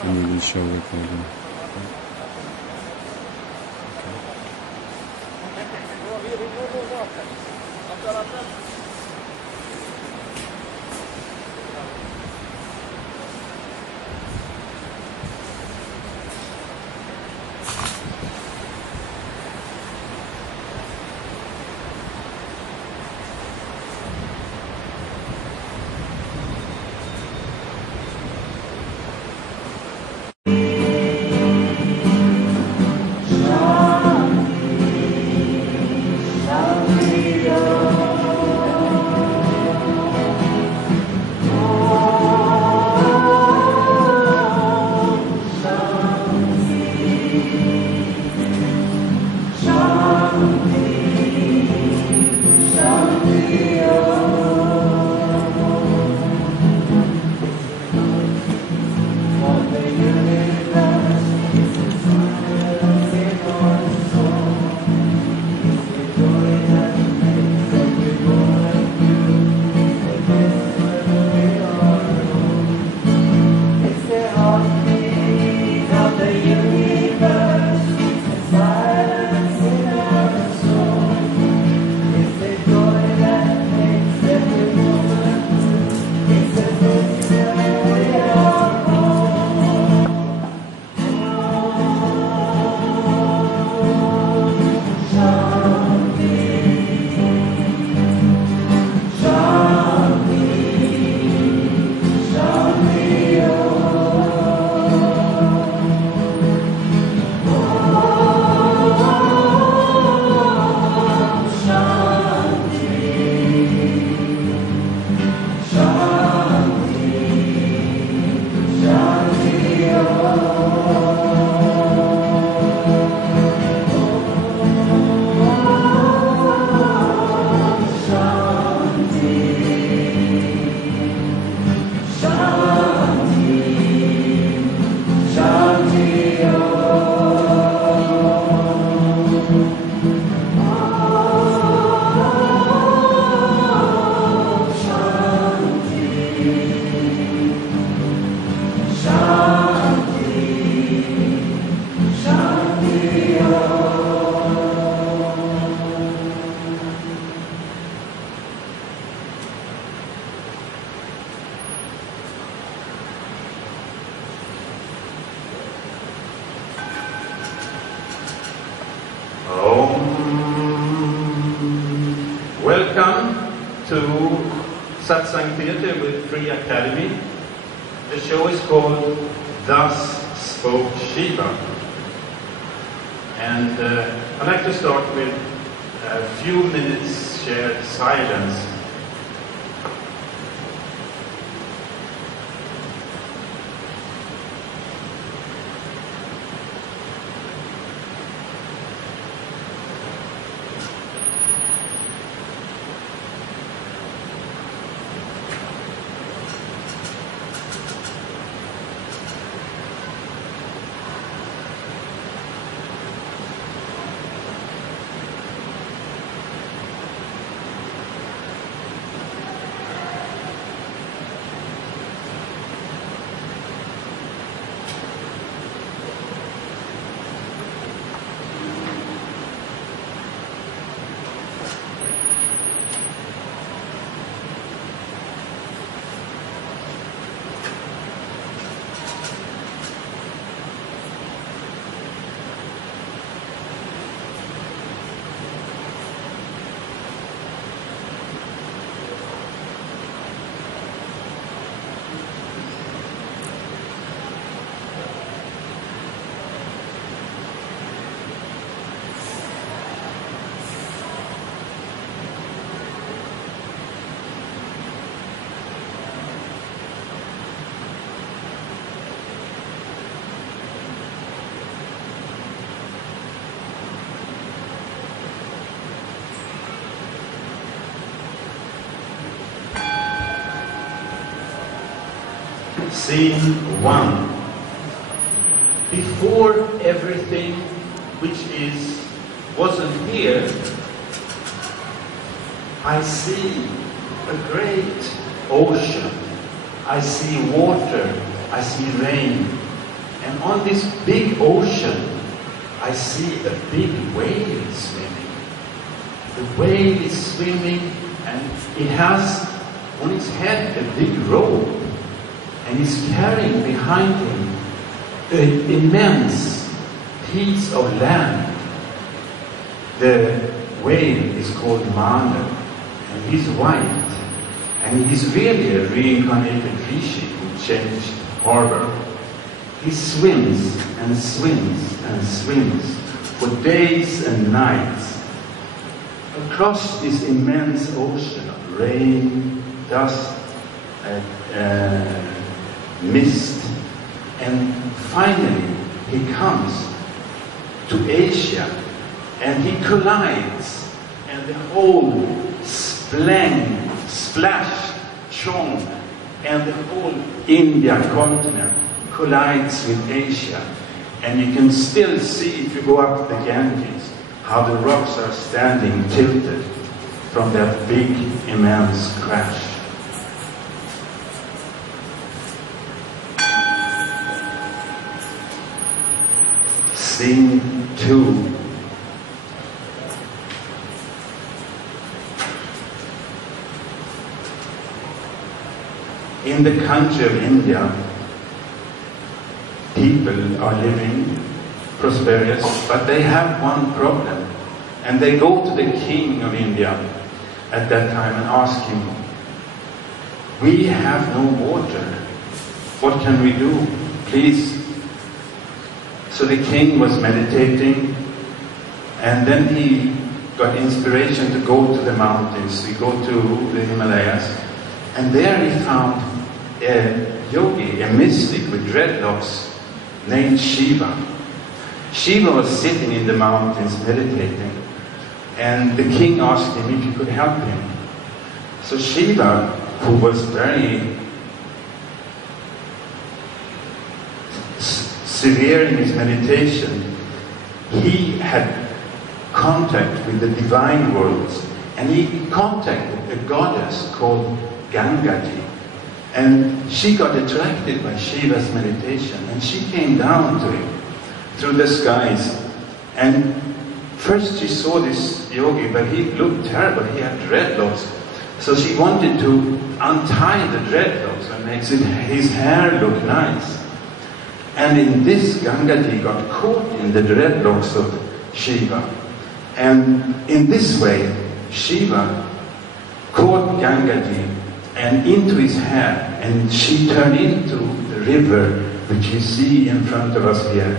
And you will show recording. Welcome to Satsang Theatre with Fria Akademin. The show is called Thus Spoke Shiva. And I'd like to start with a few minutes shared silence. Scene 1. Before everything which wasn't here, I see a great ocean. I see water. I see rain. And on this big ocean, I see a big whale swimming. The whale is swimming, and it has on its head a big rope, and he's carrying behind him an immense piece of land. The whale is called Manu, and he's white, and he's really a reincarnated rishi who changed harbor. He swims and swims and swims for days and nights across this immense ocean of rain, dust, mist, and finally he comes to Asia, and he collides, and the whole splash, chong, and the whole Indian continent collides with Asia. And you can still see, if you go up the Ganges, how the rocks are standing tilted from that big, immense crash. Scene 2. In the country of India, people are living prosperous, but they have one problem. And they go to the king of India at that time and ask him, "We have no water. What can we do? Please." So the king was meditating, and then he got inspiration to go to the mountains. He go to the Himalayas, and there he found a yogi, a mystic with dreadlocks, named Shiva. Shiva was sitting in the mountains meditating, and the king asked him if he could help him. So Shiva, who was very severe in his meditation, he had contact with the divine worlds, and he contacted a goddess called Gangaji. And she got attracted by Shiva's meditation, and she came down to him through the skies. And first she saw this yogi, but he looked terrible. He had dreadlocks. So she wanted to untie the dreadlocks and make his hair look nice. And in this, Gangaji got caught in the dreadlocks of Shiva. And in this way, Shiva caught Gangaji and into his hair, and she turned into the river which you see in front of us here,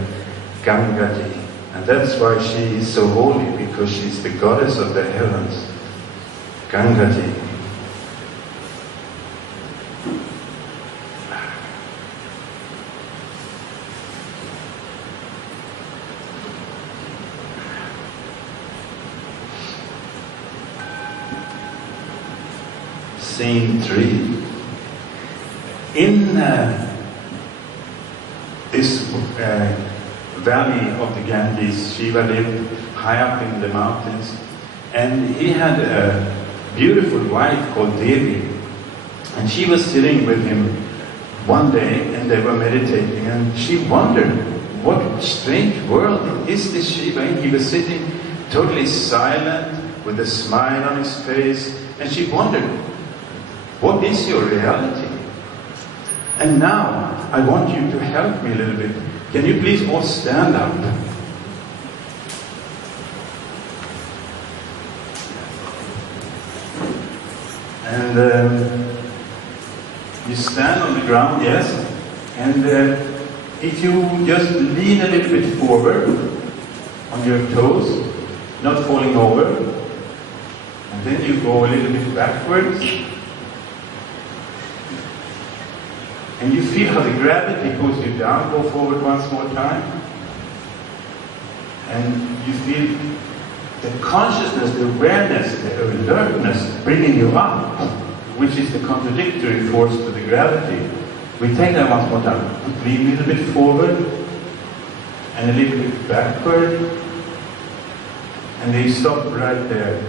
Gangaji. And that's why she is so holy, because she's the goddess of the heavens, Gangaji. Scene 3. In this valley of the Ganges, Shiva lived high up in the mountains, and he had a beautiful wife called Devi, and she was sitting with him one day, and they were meditating, and she wondered, what strange world is this Shiva in? He was sitting totally silent, with a smile on his face, and she wondered, what is your reality? And now, I want you to help me a little bit. Can you please all stand up? And you stand on the ground, yes? And if you just lean a little bit forward on your toes, not falling over, and then you go a little bit backwards, and you feel how the gravity pulls you down. Go forward once more time. And you feel the consciousness, the awareness, the alertness bringing you up, which is the contradictory force to the gravity. We take that once more time. Lean a little bit forward and a little bit backward. And then you stop right there.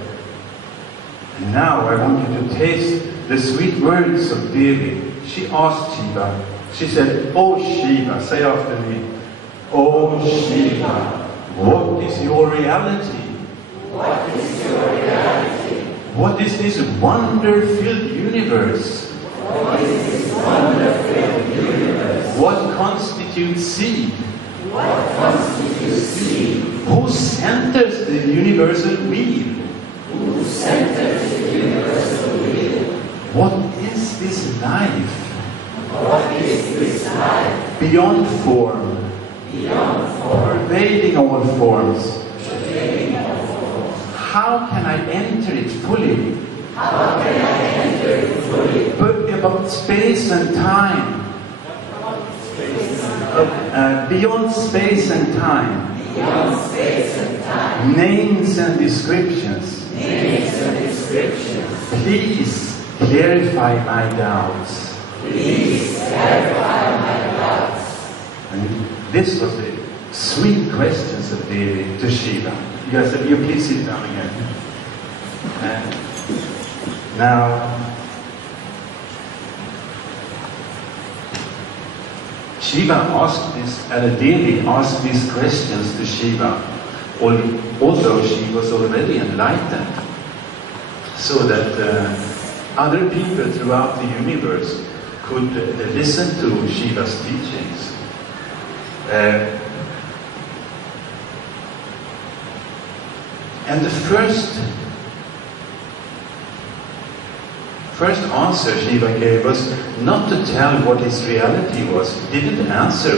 And now I want you to taste the sweet words of Devi. She asked Shiva, she said, "Oh Shiva," say after me, "Oh Shiva, what is your reality? What is your reality? What is this wonder-filled universe? What is this wonder-filled universe? What constitutes seed? What constitutes seed? Who centers the universal wheel? Who centers the universal wheel? What is this life? What is this life? Beyond form, Beyond form, pervading all forms. pervading all forms. How can I enter it fully? How can I enter it fully? But about space and time. Beyond space and time. Beyond space and time. Names and descriptions. Names and descriptions. Please clarify my doubts. Please clarify my doubts. And this was the sweet questions of Devi to Shiva. Yes, you please sit down again. And now, Shiva asked this, Devi asked these questions to Shiva, although she was already enlightened, so that other people throughout the universe could listen to Shiva's teachings. And the first answer Shiva gave was not to tell what his reality was. He didn't answer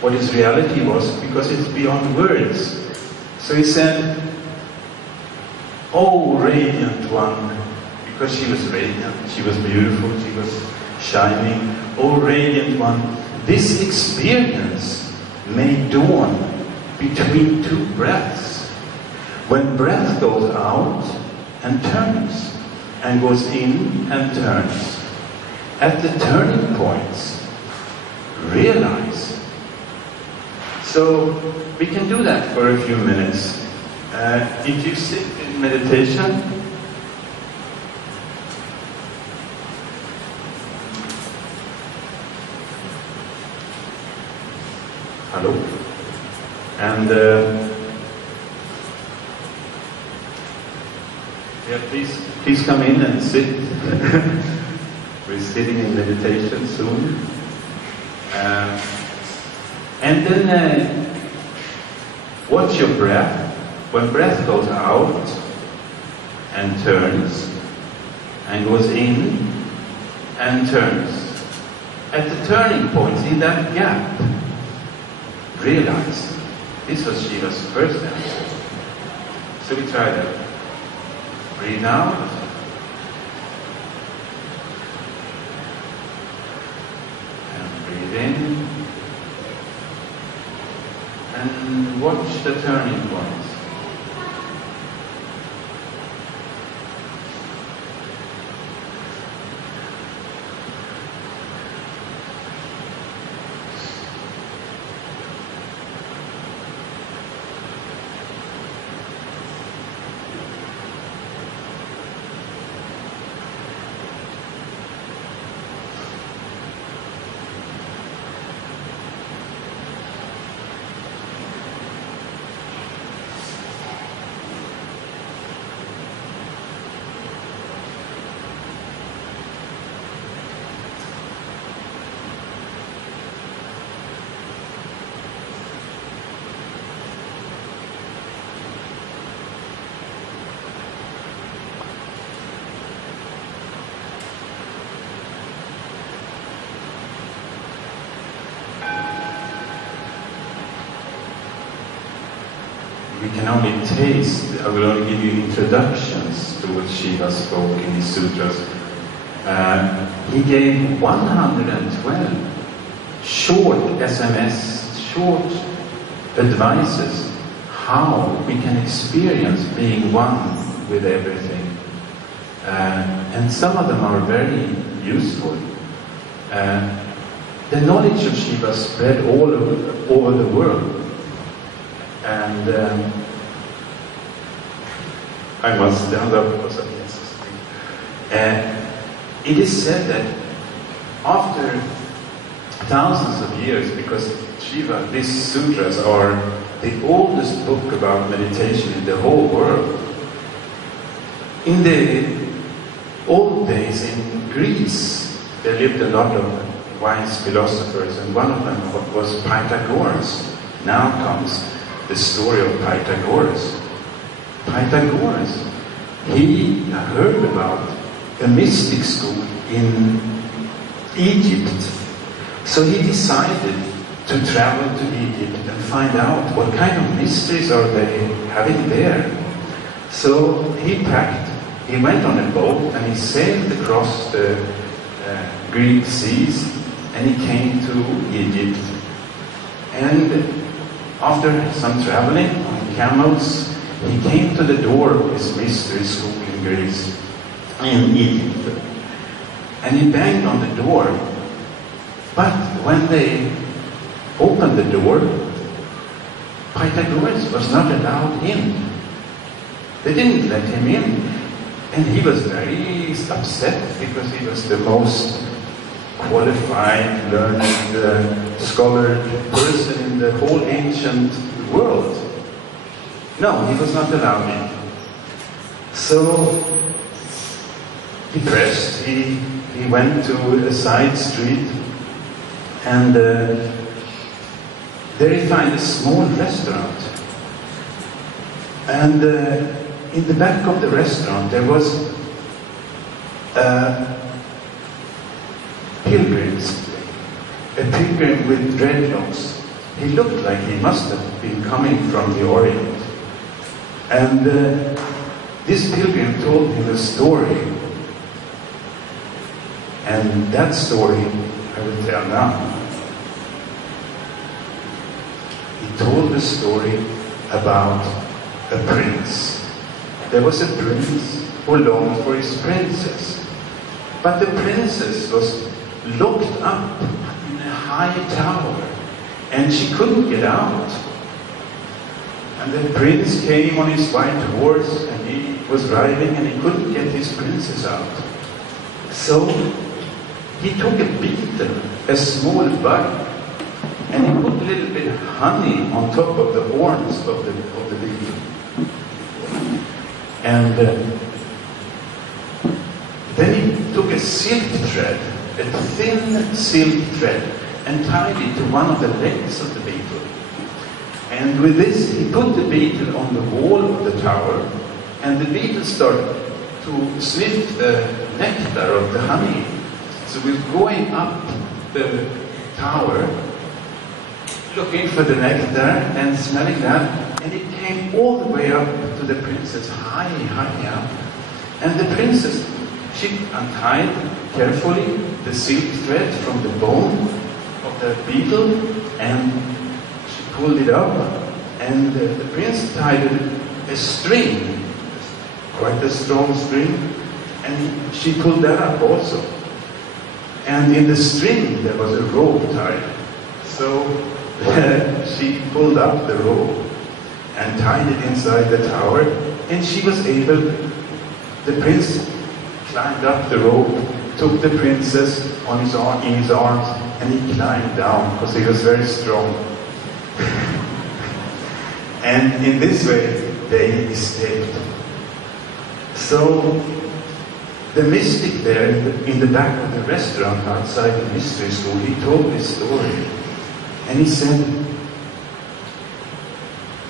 what his reality was because it's beyond words. So he said, "Oh, radiant one," because she was radiant, she was beautiful, she was shining. "Oh, radiant one, this experience may dawn between two breaths. When breath goes out and turns, and goes in and turns. At the turning points, realize." So we can do that for a few minutes. If you sit in meditation, hello, and yeah, please come in and sit. We're sitting in meditation soon. And then watch your breath. When breath goes out and turns, and goes in and turns. At the turning points, in that gap, realize. This was Shiva's first answer. So we try that. Breathe out. And breathe in. And watch the turning points. We can only taste. I will only give you introductions to what Shiva spoke in his sutras. He gave 112 short SMS, short advices how we can experience being one with everything. And some of them are very useful. The knowledge of Shiva spread all over the world. And I must stand up because I can't speak. It is said that after thousands of years, because Shiva, these sutras are the oldest book about meditation in the whole world. In the old days in Greece, there lived a lot of wise philosophers, and one of them was Pythagoras. Now comes the story of Pythagoras. Pythagoras, he heard about a mystic school in Egypt. So he decided to travel to Egypt and find out what kind of mysteries are they having there. So he went on a boat and he sailed across the Greek seas and he came to Egypt. And after some traveling on camels, he came to the door of this mystery school in Greece, in Egypt. And he banged on the door. But when they opened the door, Pythagoras was not allowed in. They didn't let him in. And he was very upset because he was the most qualified, learned, scholar person in the whole ancient world. No, he was not allowed in. So depressed, he went to a side street, and there he found a small restaurant. And in the back of the restaurant there was a pilgrim with dreadlocks. He looked like he must have been coming from the Orient. And this pilgrim told him a story. And that story I will tell now. He told the story about a prince. There was a prince who longed for his princess. But the princess was locked up in a high tower, and she couldn't get out. And the prince came on his white horse, and he was riding, and he couldn't get his princess out. So he took a beetle, a small bug, and he put a little bit of honey on top of the horns of the beetle. And then he took a silk thread, a thin silk thread, and tied it to one of the legs of the beetle. And with this, he put the beetle on the wall of the tower, and the beetle started to sniff the nectar of the honey. So he was going up the tower, looking for the nectar and smelling that, and it came all the way up to the princess, high up. And the princess, she untied carefully the silk thread from the bone of the beetle, and she pulled it up, and the prince tied a string, quite a strong string, and she pulled that up also. And in the string there was a rope tied. So she pulled up the rope and tied it inside the tower, and she was able, the prince climbed up the rope, took the princess in his arms, and he climbed down because he was very strong. And in this way they escaped. So the mystic there in the back of the restaurant outside the mystery school, he told this story. And he said,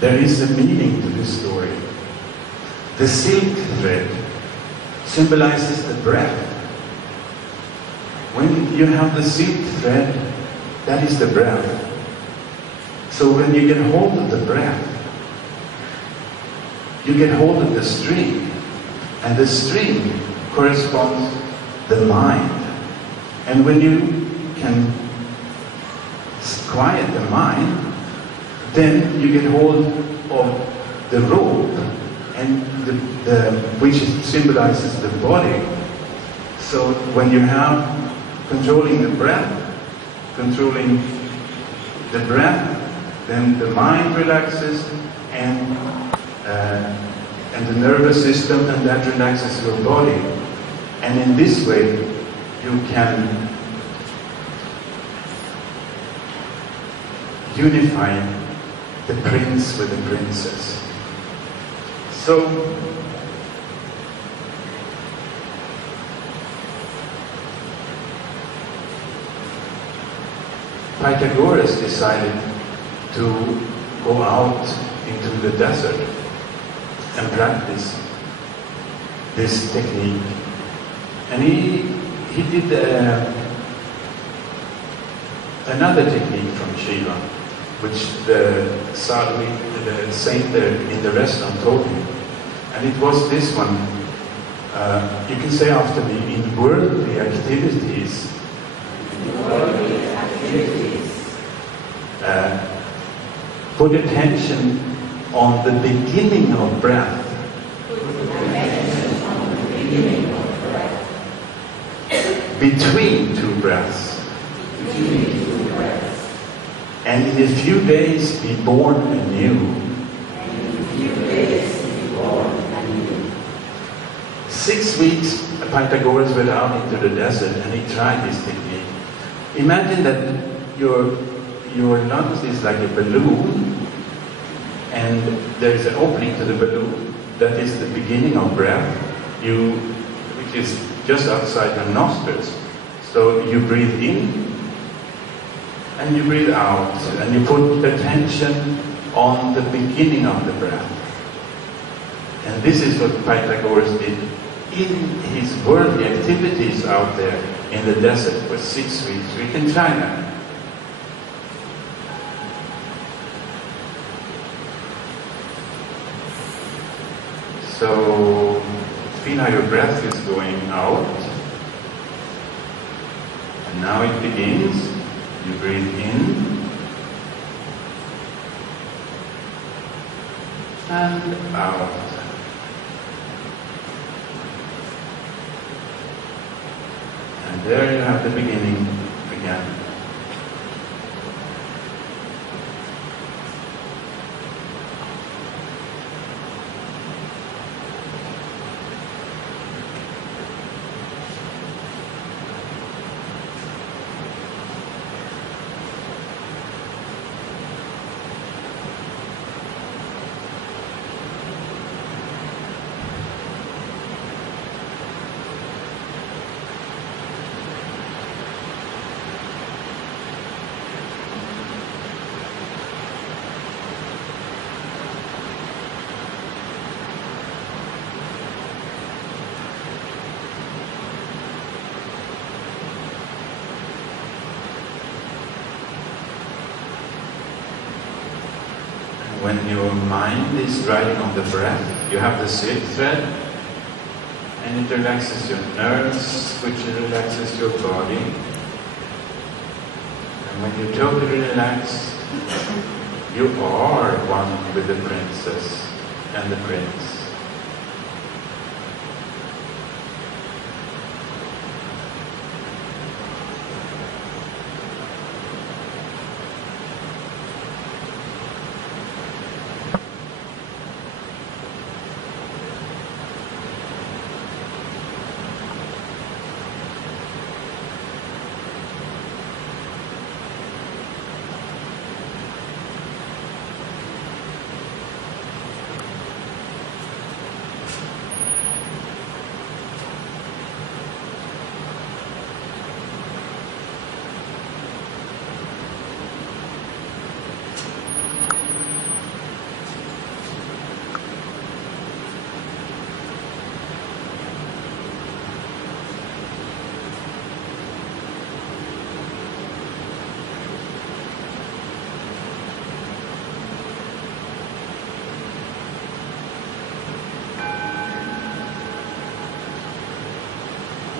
there is a meaning to this story. The silk thread symbolizes the breath. When you have the silk thread, that is the breath. So when you get hold of the breath, you get hold of the string. And the string corresponds to the mind. And when you can quiet the mind, then you get hold of the rope, and which symbolizes the body. So when you have controlling the breath, then the mind relaxes, and the nervous system, and that relaxes your body. And in this way, you can unifying the prince with the princess. So, Pythagoras decided to go out into the desert and practice this technique. And he did another technique from Shiva, which the sade, the saint there in the restaurant told him. And it was this one. You can say after me, in worldly activities, put attention on the beginning of breath. Between two breaths. And in a few days be born anew. 6 weeks Pythagoras went out into the desert and he tried this technique. Imagine that your lungs is like a balloon, and there is an opening to the balloon. That is the beginning of breath, which is just outside your nostrils. So you breathe in and you breathe out, and you put attention on the beginning of the breath. And this is what Pythagoras did in his worldly activities out there in the desert for 6 weeks. We can try that. So feel how your breath is going out. And now it begins. You breathe in and out. And there you have the beginning again. When your mind is riding on the breath, you have the silk thread, and it relaxes your nerves, which relaxes your body. And when you totally relax, you are one with the princess and the prince.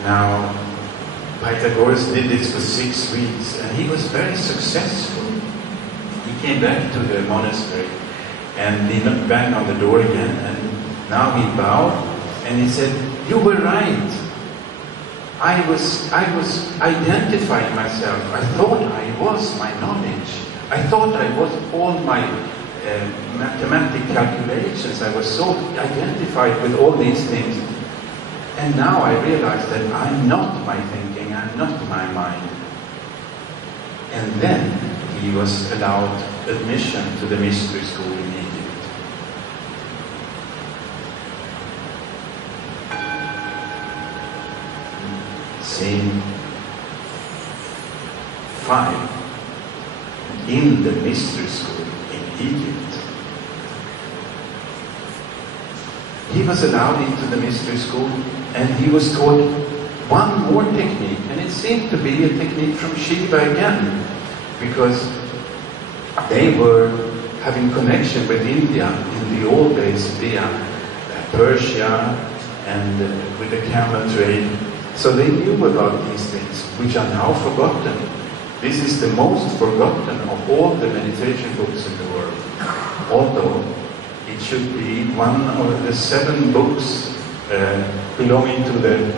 Now, Pythagoras did this for 6 weeks, and he was very successful. He came back to the monastery, and he banged on the door again, and now he bowed, and he said, "You were right. I was identifying myself. I thought I was my knowledge. I thought I was all my mathematical calculations. I was so identified with all these things. And now I realize that I'm not my thinking, I'm not my mind." And then he was allowed admission to the mystery school in Egypt. Scene 5. In the mystery school in Egypt. He was allowed into the mystery school and he was taught one more technique, and it seemed to be a technique from Shiva again, because they were having connection with India in the old days via Persia and with the camel trade. So they knew about these things, which are now forgotten. This is the most forgotten of all the meditation books in the world. Although it should be one of the 7 books belonging to the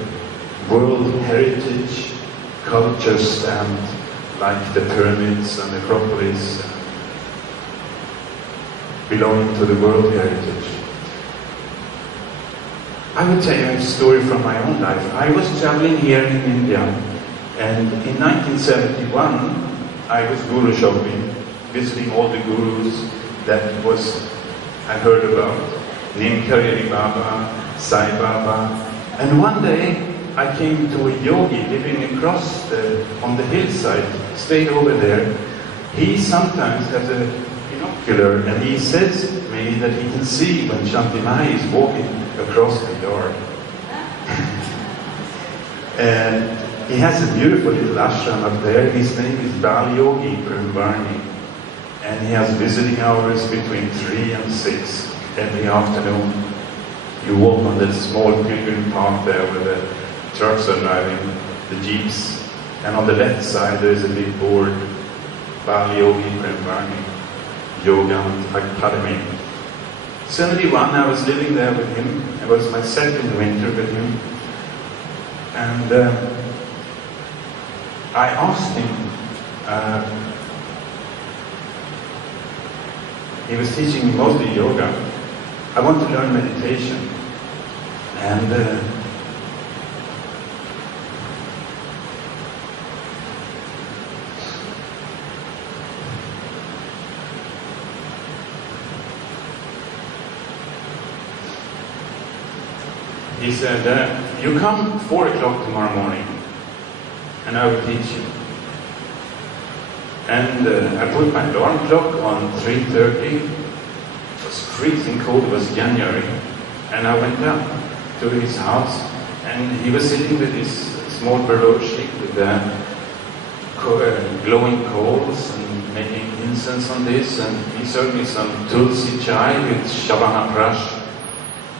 World Heritage culture stamp, like the pyramids and the Acropolis, belonging to the World Heritage. I will tell you a story from my own life. I was traveling here in India, and in 1971 I was guru shopping, visiting all the gurus that I heard about, Nimkariri Baba, Sai Baba, and one day I came to a yogi living across on the hillside, stayed over there. He sometimes has a binocular, and he says to me that he can see when Shanti Mayi is walking across the yard. And he has a beautiful little ashram up there. His name is Bal Yogi Brahmani, and he has visiting hours between 3 and 6 every afternoon. You walk on that small pilgrim path there where the trucks are driving, the jeeps, and on the left side there is a big board, Bal Yogi Brahmani, Yoga Academy. 71, I was living there with him. It was my second winter with him. And I asked him, he was teaching me mostly yoga. I want to learn meditation. And he said, you come 4 o'clock tomorrow morning and I will teach you. And I put my alarm clock on 3:30. It was freezing cold, it was January. And I went down to his house, and he was sitting with his small baroshi with glowing coals and making incense on this, and he served me some tulsi chai with shavana prash.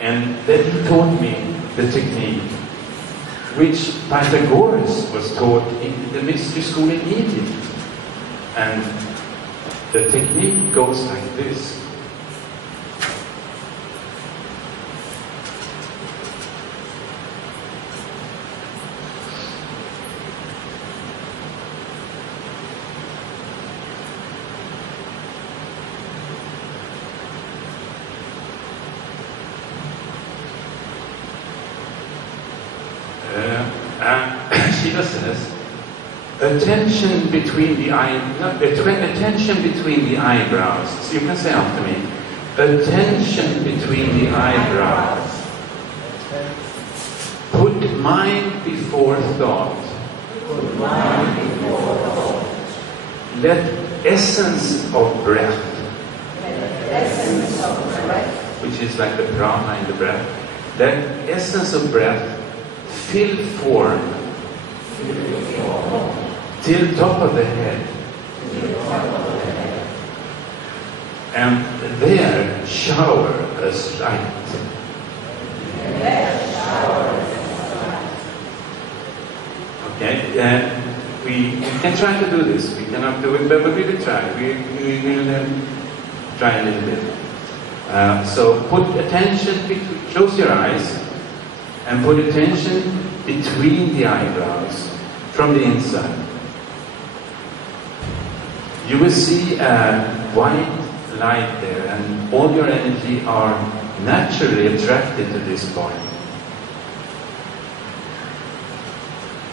And then he taught me the technique which Pythagoras was taught in the mystery school in Egypt. And the technique goes like this. Shiva says, attention between the eyebrows. So you can say after me, attention between the eyebrows. Put mind before thought. Let essence of breath, which is like the prana in the breath, let essence of breath fill form till top of the head, and there shower as light. Okay, we can try to do this. We cannot do it, but we will try. We will try a little bit. So put attention, close your eyes, and put attention between the eyebrows, from the inside. You will see a white light there, and all your energy are naturally attracted to this point.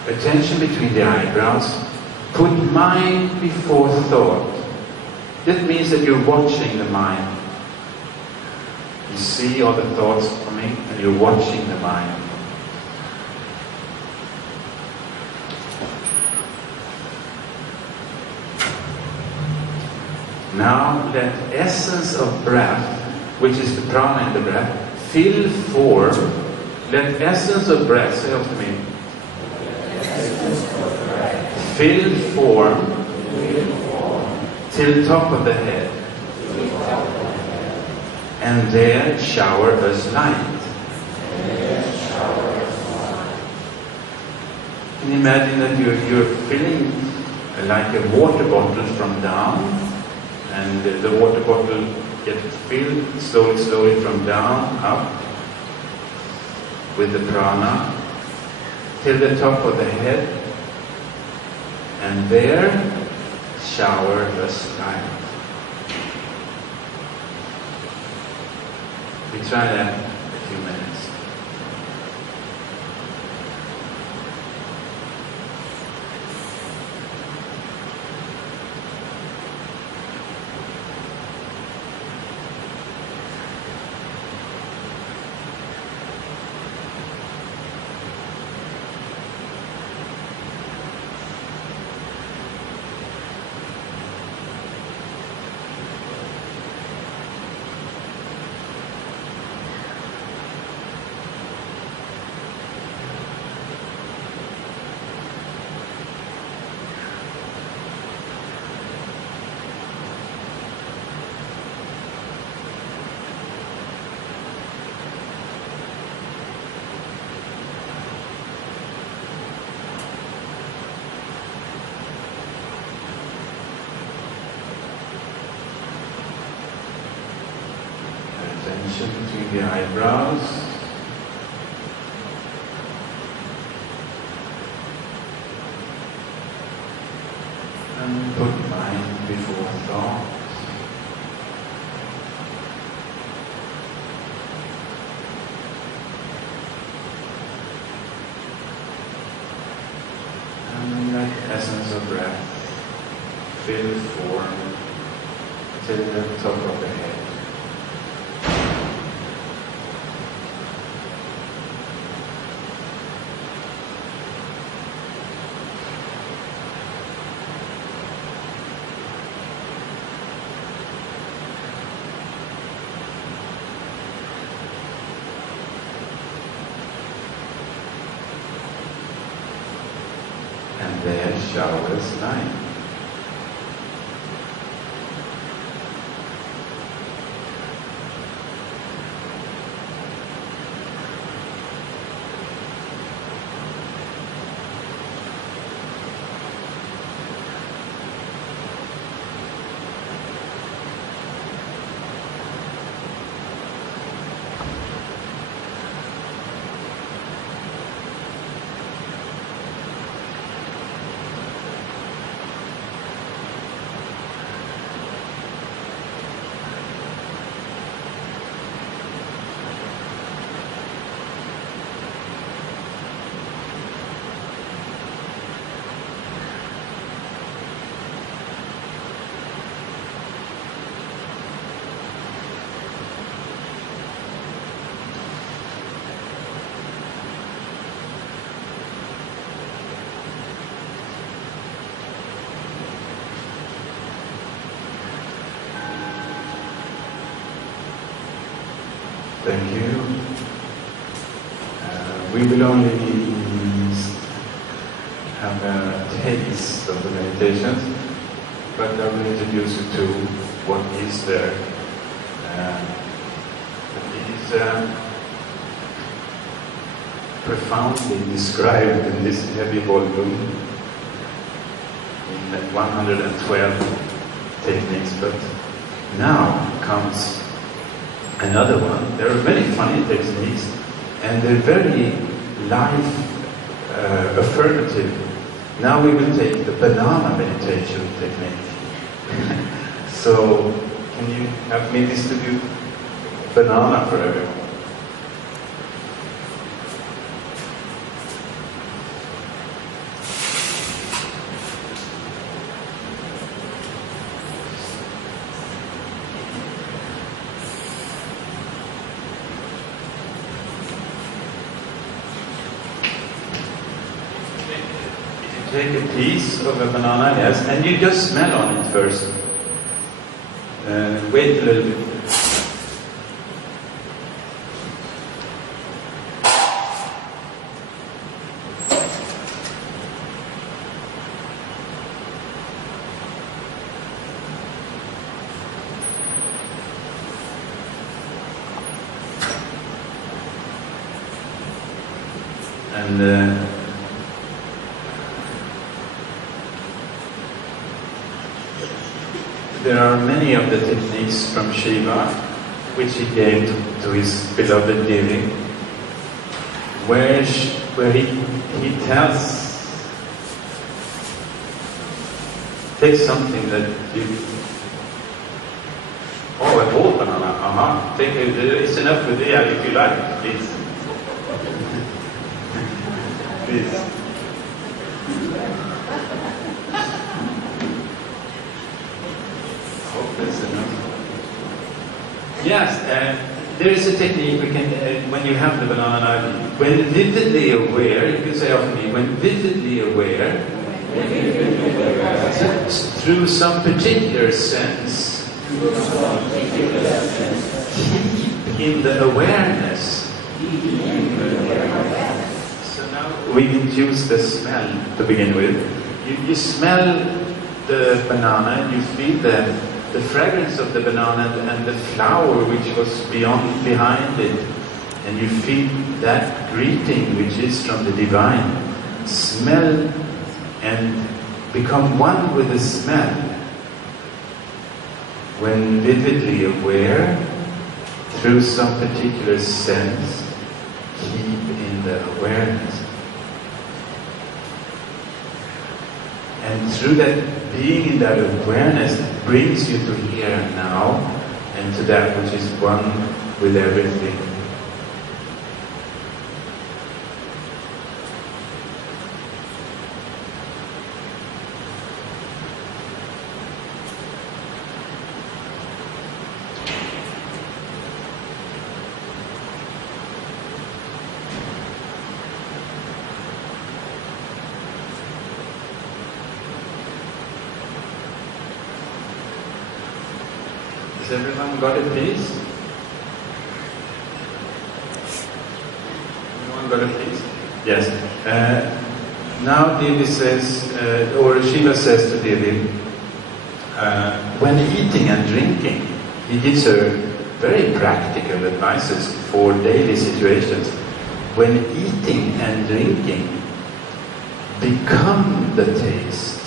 Attention between the eyebrows. Put mind before thought. That means that you're watching the mind. You see all the thoughts coming and you're watching the mind. Now let essence of breath, which is the prana in the breath, fill form. Let essence of breath, say after me. Fill form till top of the head. And there shower us light. Can you imagine that you're filling like a water bottle from down, and the water bottle gets filled slowly from down up with the prana till the top of the head, and there shower us light. We try that a few minutes. Between the eyebrows. And put mind before thought. And let essence of breath fill form till the top of the head. And there showers light. Thank you. We will only have a taste of the meditations, but I will introduce you to what is there. It is profoundly described in this heavy volume in 112 techniques, but now comes another one. There are many funny techniques, and they're very life affirmative. Now we will take the banana meditation technique. So, can you have me distribute banana for everyone? take a piece of a banana, yes, and you just smell on it first. Wait a little bit. And there are many of the techniques from Shiva which he gave to his beloved Devi, where he tells, take something that you, oh, a whole banana, take it, it's enough with it if you like, please. Please. Yes, there is a technique we can, when you have the banana, when vividly aware, you can say after me, when vividly aware, through some particular sense, keep in the awareness. So now we introduce the smell to begin with. You smell the banana and you feel the fragrance of the banana and the flower which was behind it, and you feel that greeting which is from the divine. Smell and become one with the smell. When vividly aware, through some particular sense, keep in the awareness. And through that being in that awareness brings you to here and now, and to that which is one with everything. Has everyone got it, please? Everyone got it, please? Yes. Now Devi says, or Shiva says to Devi, when eating and drinking, he gives her very practical advices for daily situations. When eating and drinking, become the taste.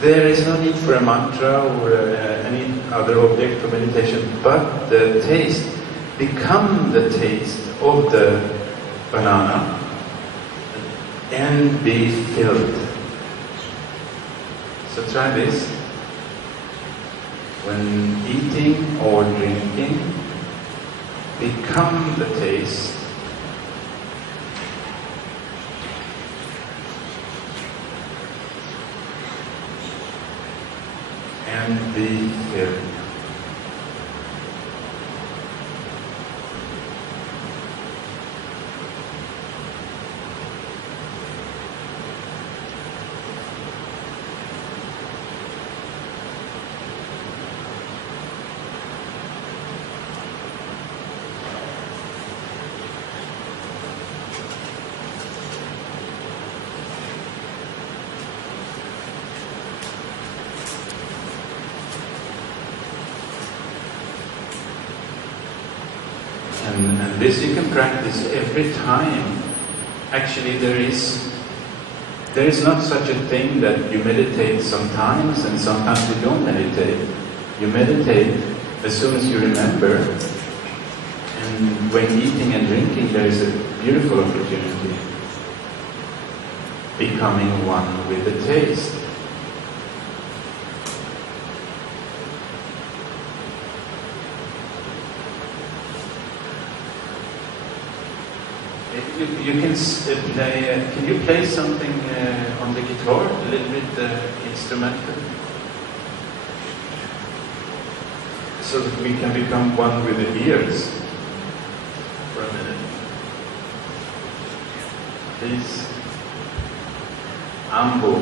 There is no need for a mantra or any other object for meditation, but the taste, become the taste of the banana and be filled. So try this. When eating or drinking, become the taste and be filled. And this you can practice every time. Actually, there is not such a thing that you meditate sometimes and sometimes you don't meditate. You meditate as soon as you remember. And when eating and drinking, there is a beautiful opportunity. Becoming one with the taste. You can play. Can you play something on the guitar? A little bit instrumental, so that we can become one with the ears. For a minute, please. Ambo.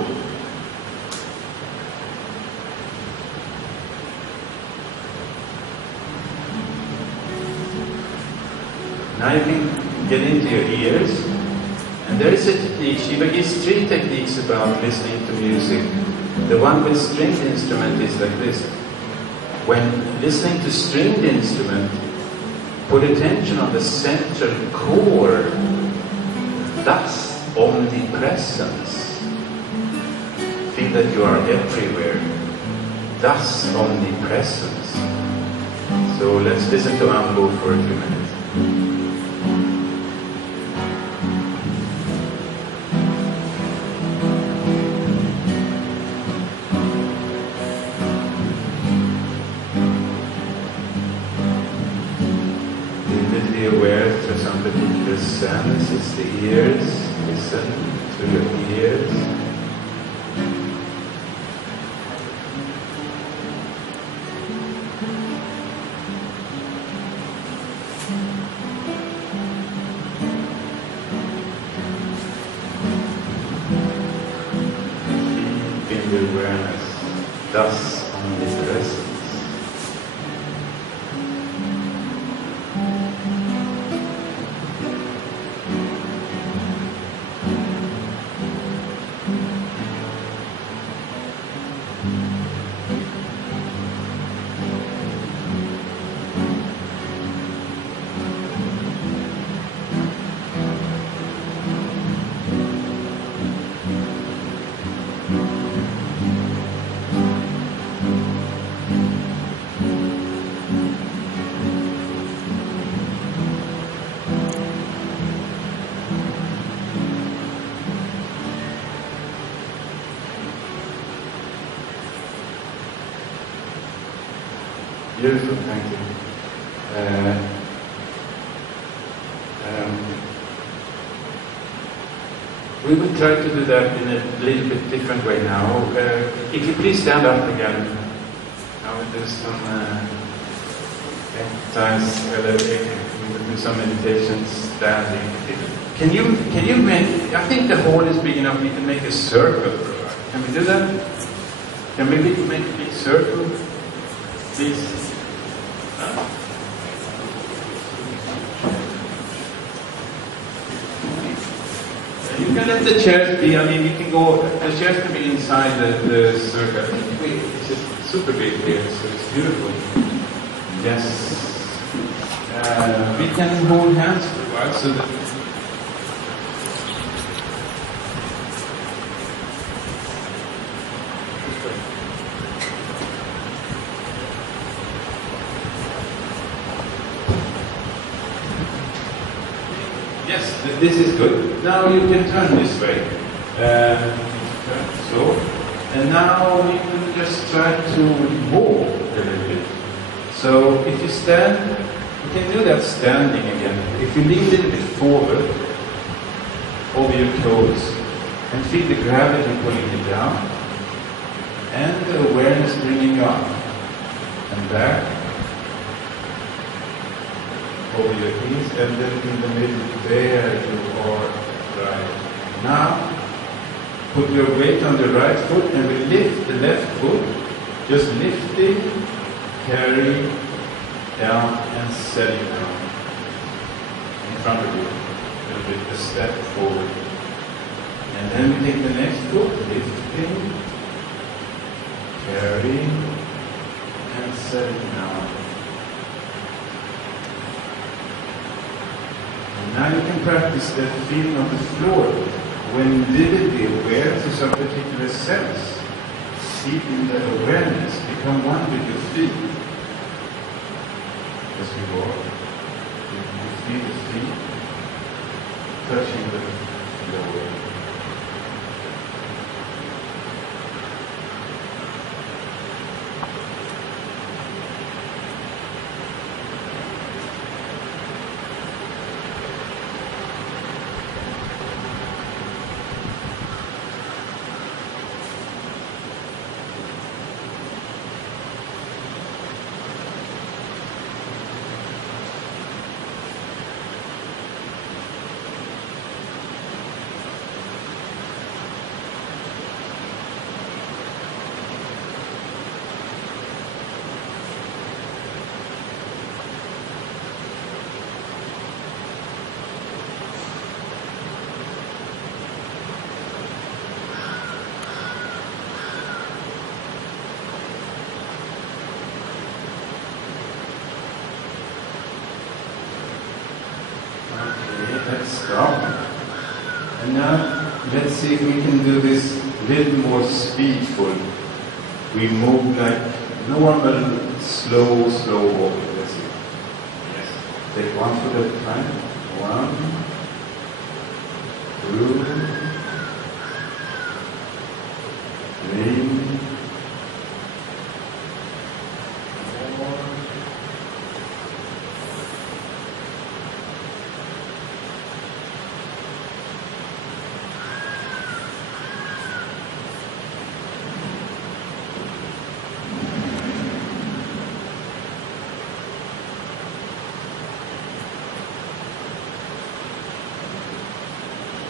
Now you can get into your ears. And there is a technique, Shiva gives 3 techniques about listening to music. The one with stringed instrument is like this. When listening to stringed instrument, put attention on the central core, thus omnipresence. Feel that you are everywhere, thus omnipresence. So let's listen to Ambo for a few minutes. Sense, it's the ears, listen to your ears. Keep in the awareness, thus omnipresence. Beautiful, thank you. We will try to do that in a little bit different way now. If you please stand up again. Now we'll do some exercise, we'll do some meditation standing. Can you make, I think the hall is big enough, you can make a circle. Can we do that? Can we make a big circle? Please. You can let the chairs be, I mean, you can go, the chairs can be inside the circle. I think it's just super big here, so it's beautiful. Yes. We can hold hands for a while so that. This is good. Now you can turn this way. So. And now we can just try to walk a little bit. So if you stand, you can do that standing again. If you lean a little bit forward, over your toes, and feel the gravity pulling you down, and the awareness bringing you up, and back, over your knees, and then in the middle, there you are right now. Put your weight on the right foot and we lift the left foot, just lifting, carry down and setting down in front of you, a little bit, a step forward. And then we take the next foot, lifting, carrying and setting down. Now you can practice the feeling of the floor. When vividly aware to some particular sense, deep in the awareness, become one with your feet. As you walk, you feel the feet touching the floor. stop. And now, let's see if we can do this a little more speedful. We move like normal, slow walking. Let's see. Yes. Take one foot at a time. 1, 2, 3, 4.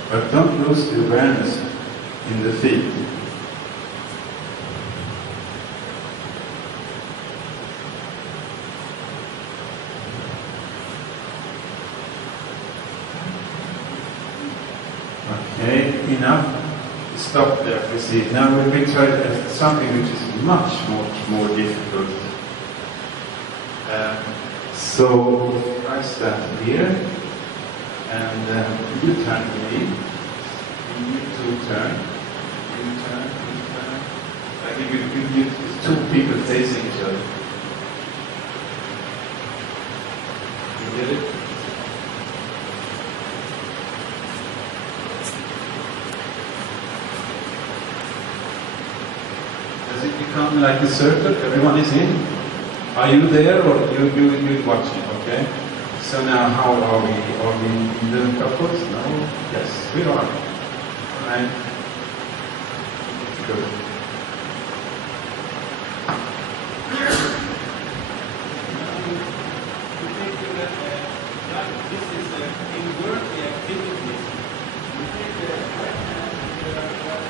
But don't lose the awareness in the feet. Okay, enough. Stop there, you see. Now we try something which is much more difficult. So I start here, and you turn to me. You two turn. You turn. Like if you two people facing each other. You get it? Does it become like a circle? Everyone is in? Are you there or you watching? Okay. So now how are we? Are we in the couples? No? Yes, we are. Alright. Good. This is the inwardly activities. You take the right hand to the right hand.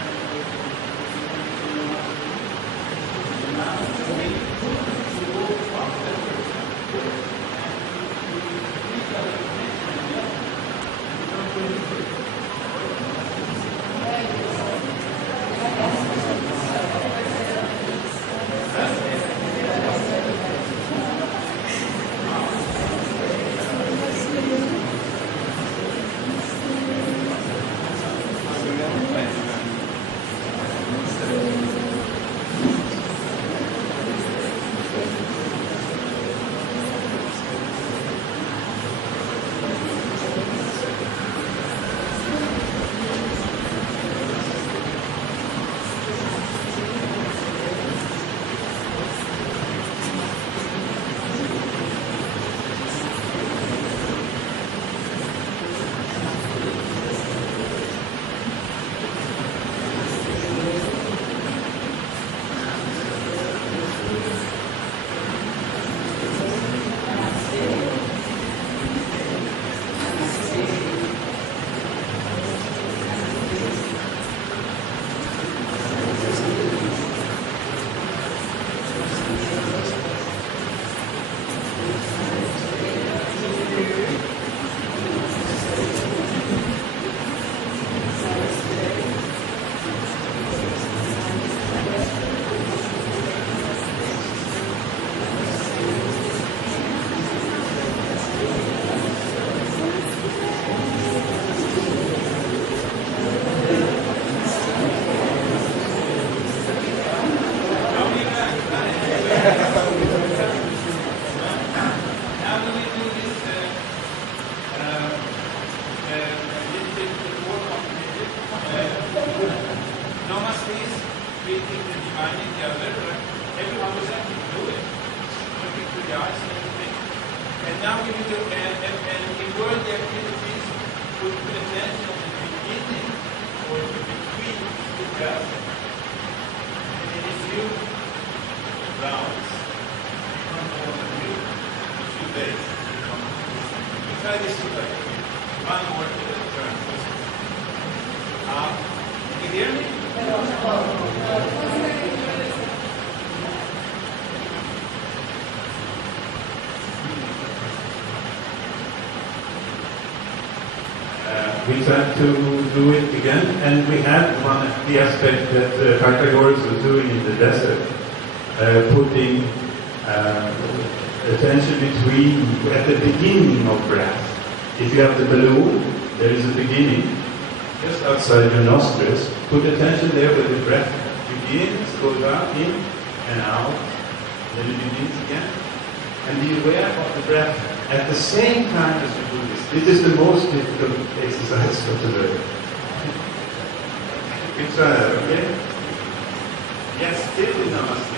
Now we go up the person. We try to do it again, and we had one the aspect that Pythagoras was doing in the desert, putting attention between at the beginning of breath. If you have the balloon, there is a beginning, just outside your nostrils. Put attention there where the breath begins, goes out, in and out, then it begins again. And be aware of the breath at the same time as you do this. This is the most difficult exercise for today. You try that, okay? Yes, still namaste.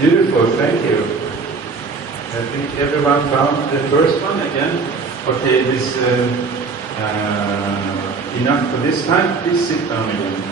Beautiful, thank you. I think everyone found the first one again. Okay, this enough for this time. Please sit down again.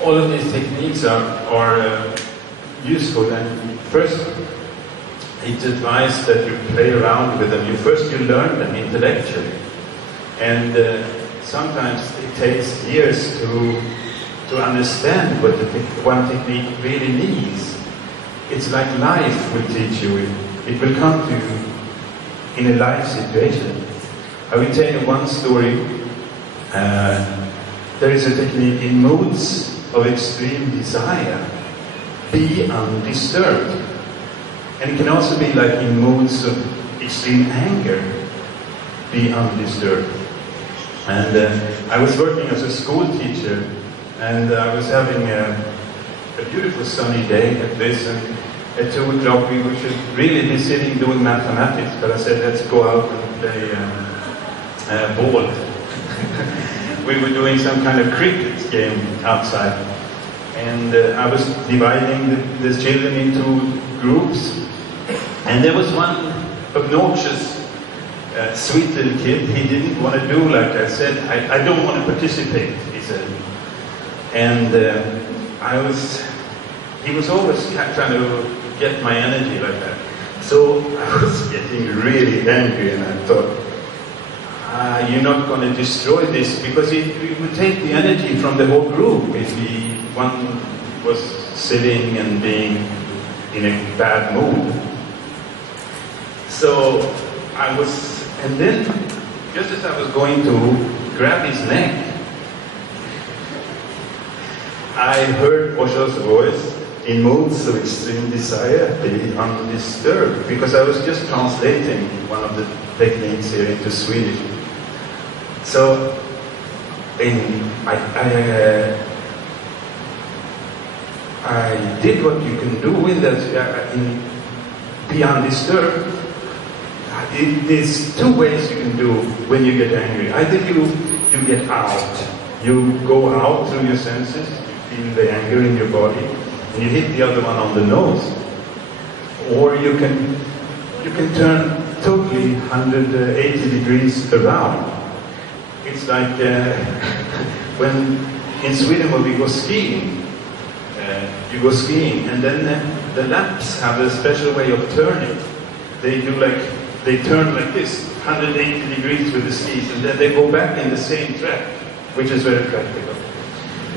All of these techniques are useful, and first it's advised that you play around with them. First you learn them intellectually, and sometimes it takes years to understand what one technique really needs. It's like life will teach you. It will come to you in a life situation. I will tell you one story. There is a technique in moods of extreme desire. Be undisturbed. And it can also be like in moods of extreme anger. Be undisturbed. And I was working as a school teacher, and I was having a beautiful sunny day at this, and at 2 o'clock we should really be sitting doing mathematics, but I said let's go out and play ball. We were doing some kind of cricket game outside, and I was dividing the children into groups, and there was one obnoxious sweet little kid. He didn't want to do like I said. I don't want to participate, he said. And he was always trying to get my energy like that. So I was getting really angry, and I thought, you're not going to destroy this, because it would take the energy from the whole group if one was sitting and being in a bad mood. So and then, just as I was going to grab his neck, I heard Osho's voice, in moods of extreme desire, be undisturbed, because I was just translating one of the techniques here into Swedish. So I did what you can do in that be undisturbed. There's two ways you can do when you get angry. Either you get out, you go out through your senses, you feel the anger in your body, and you hit the other one on the nose. Or you can turn totally 180 degrees around. It's like when in Sweden when we go skiing, you go skiing, and then the Lapps have a special way of turning. They turn like this, 180 degrees with the skis, and then they go back in the same track, which is very practical.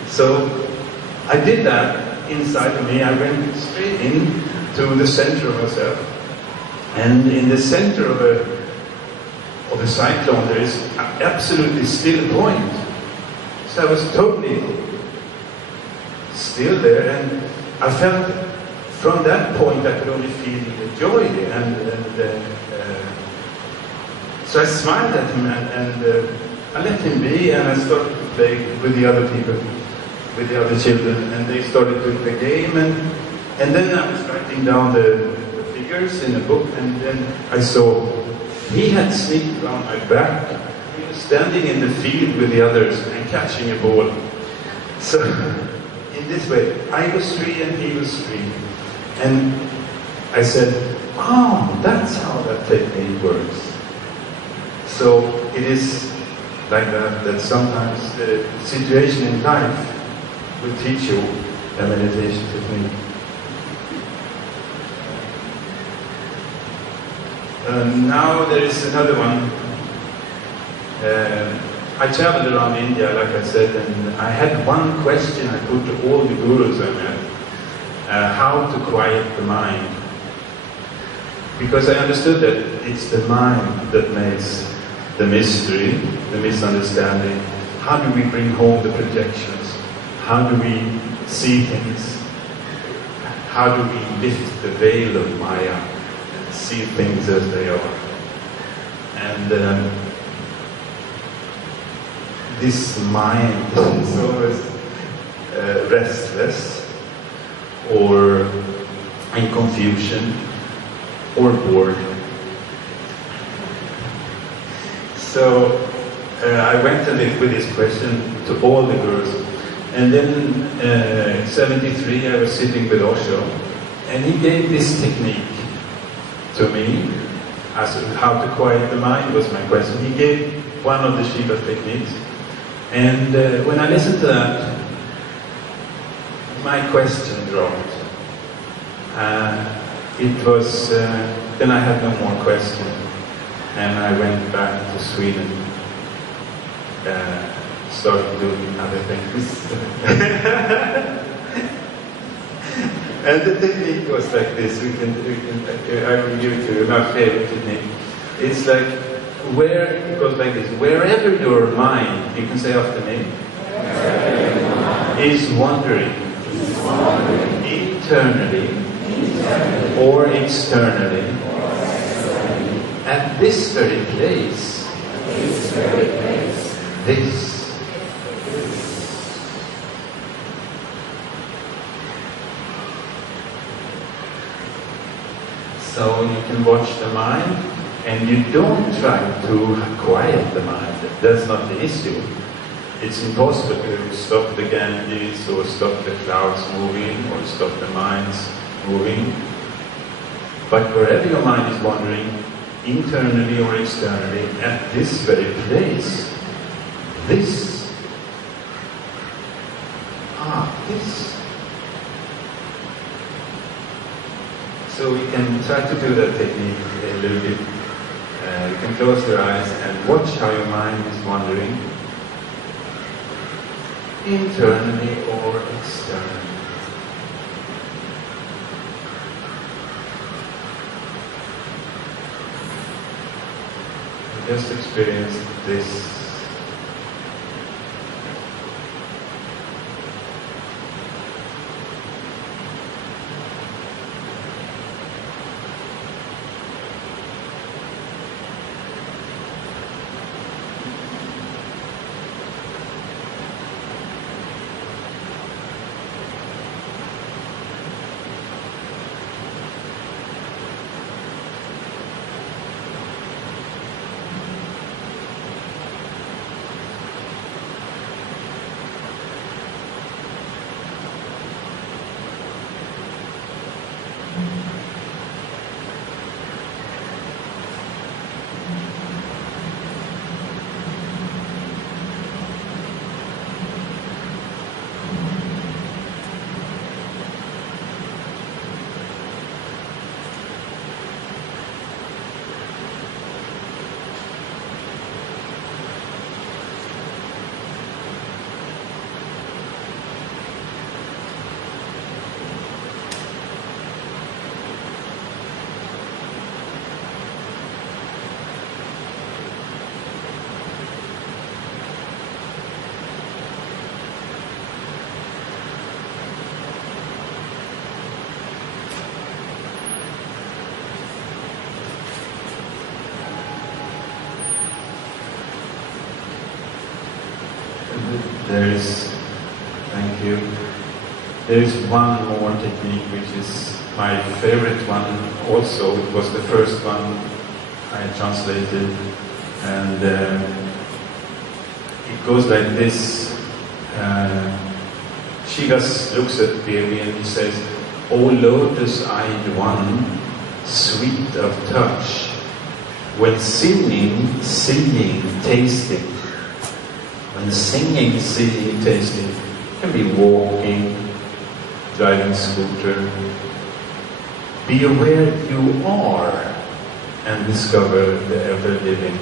So I did that inside of me. I went straight in to the center of myself, and in the center of a cyclone there is an absolutely still point. So I was totally still there, and I felt from that point I could only feel the joy, so I smiled at him and I let him be, and I started to play with the other people, with the other children, and they started with the game, and then I was writing down the figures in a book, and then I saw he had sneaked around my back. He was standing in the field with the others and catching a ball. So in this way, I was free and he was free. And I said, oh, that's how that technique works. So it is like that sometimes the situation in life will teach you a meditation technique. Now there is another one. I traveled around India, like I said, and I had one question I put to all the gurus I met. How to quiet the mind. Because I understood that it's the mind that makes the mystery, the misunderstanding. How do we bring home the projections? How do we see things? How do we lift the veil of Maya and see things as they are? And this mind is always restless, or in confusion, or bored. So I went with this question to all the gurus. And then in 73 I was sitting with Osho, and he gave this technique to me, as how to quiet the mind was my question. He gave one of the Shiva techniques. And when I listened to that, my question dropped. It was, then I had no more question, and I went back to Sweden, started doing other things. And the technique was like this. I will give it to you, my favorite technique. It's like, it goes like this: wherever your mind, you can say after me, is wandering, internally or externally, at this very place, this. So you can watch the mind, and you don't try to quiet the mind. That's not the issue. It's impossible to stop the Ganges, or stop the clouds moving, or stop the minds moving. But wherever your mind is wandering, internally or externally, at this very place, this. So we can try to do that technique a little bit. You can close your eyes and watch how your mind is wandering, internally or externally. Just experience this. Thank you. There is one more technique which is my favorite one also. It was the first one I translated, and it goes like this. Shiva looks at Devi and he says, "O lotus-eyed one, sweet of touch, when singing, seeing, tasting." When singing, seeing, tasting, can be walking, driving scooter. Be aware you are and discover the ever-living.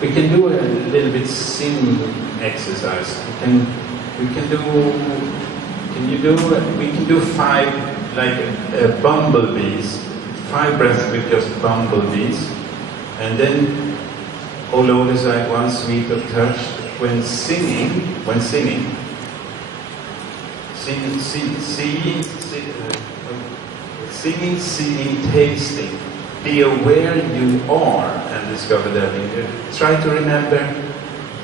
We can do a little bit sing exercise. We can do 5 like bumblebees, 5 breaths with just bumblebees, and then O lotus-eyed one, sweet of touch, when singing, seeing, tasting. Be aware you are and discover that. Try to remember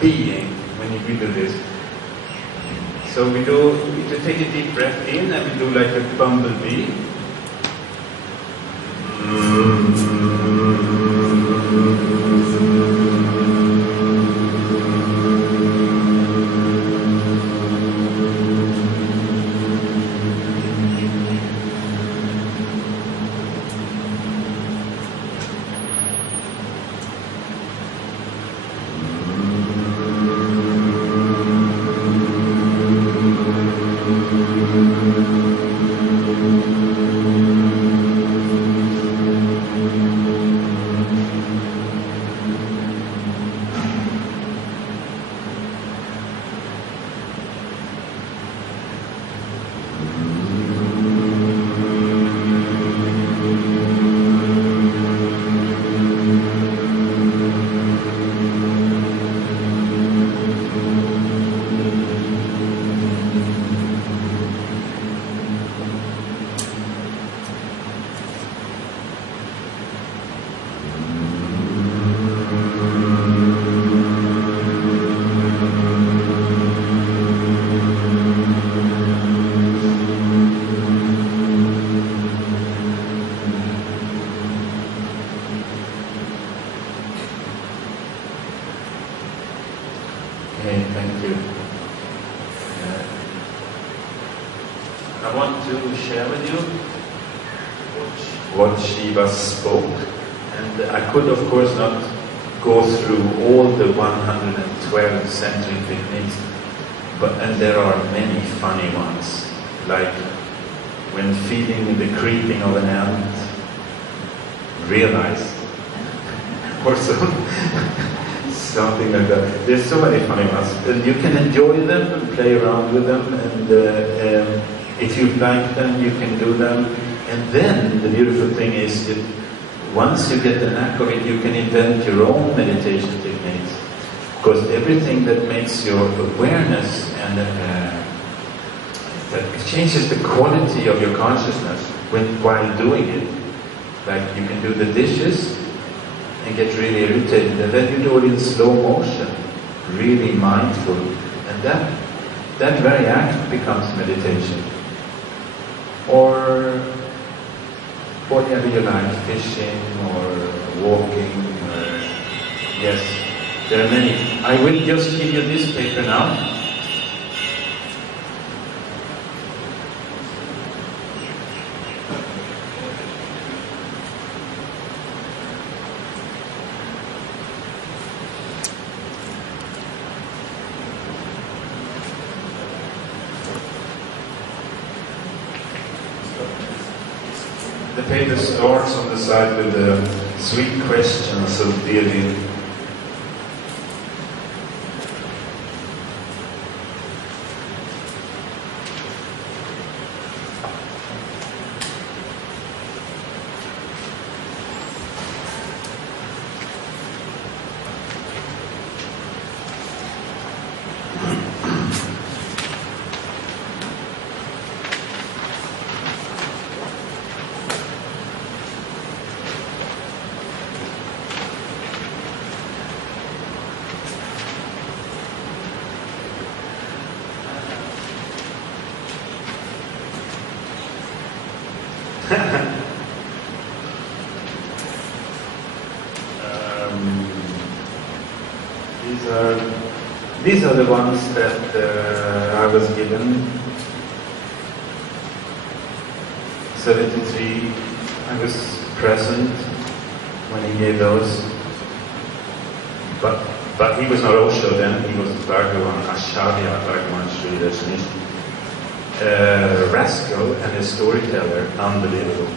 being when you do this. So we take a deep breath in and we do like a bumblebee. What Shiva spoke, and I could of course not go through all the 112 centering techniques, and there are many funny ones, like when feeling the creeping of an ant, realize, or something like that. There's so many funny ones, and you can enjoy them and play around with them, and if you like them, you can do them. And then the beautiful thing is that once you get the knack of it, you can invent your own meditation techniques. Because everything that makes your awareness and that changes the quality of your consciousness while doing it. Like you can do the dishes and get really irritated, and then you do it in slow motion, really mindful, and that very act becomes meditation. Or whatever you like, fishing or walking, yes, there are many. I will just give you this paper now. The paper starts on the side with the sweet questions of dealing. These are the ones that I was given. 73, I was present when he gave those. But he was not Osho then, he was Bhagavan Acharya, Bhagavan Sri Recentioner. Rascal and a storyteller, unbelievable.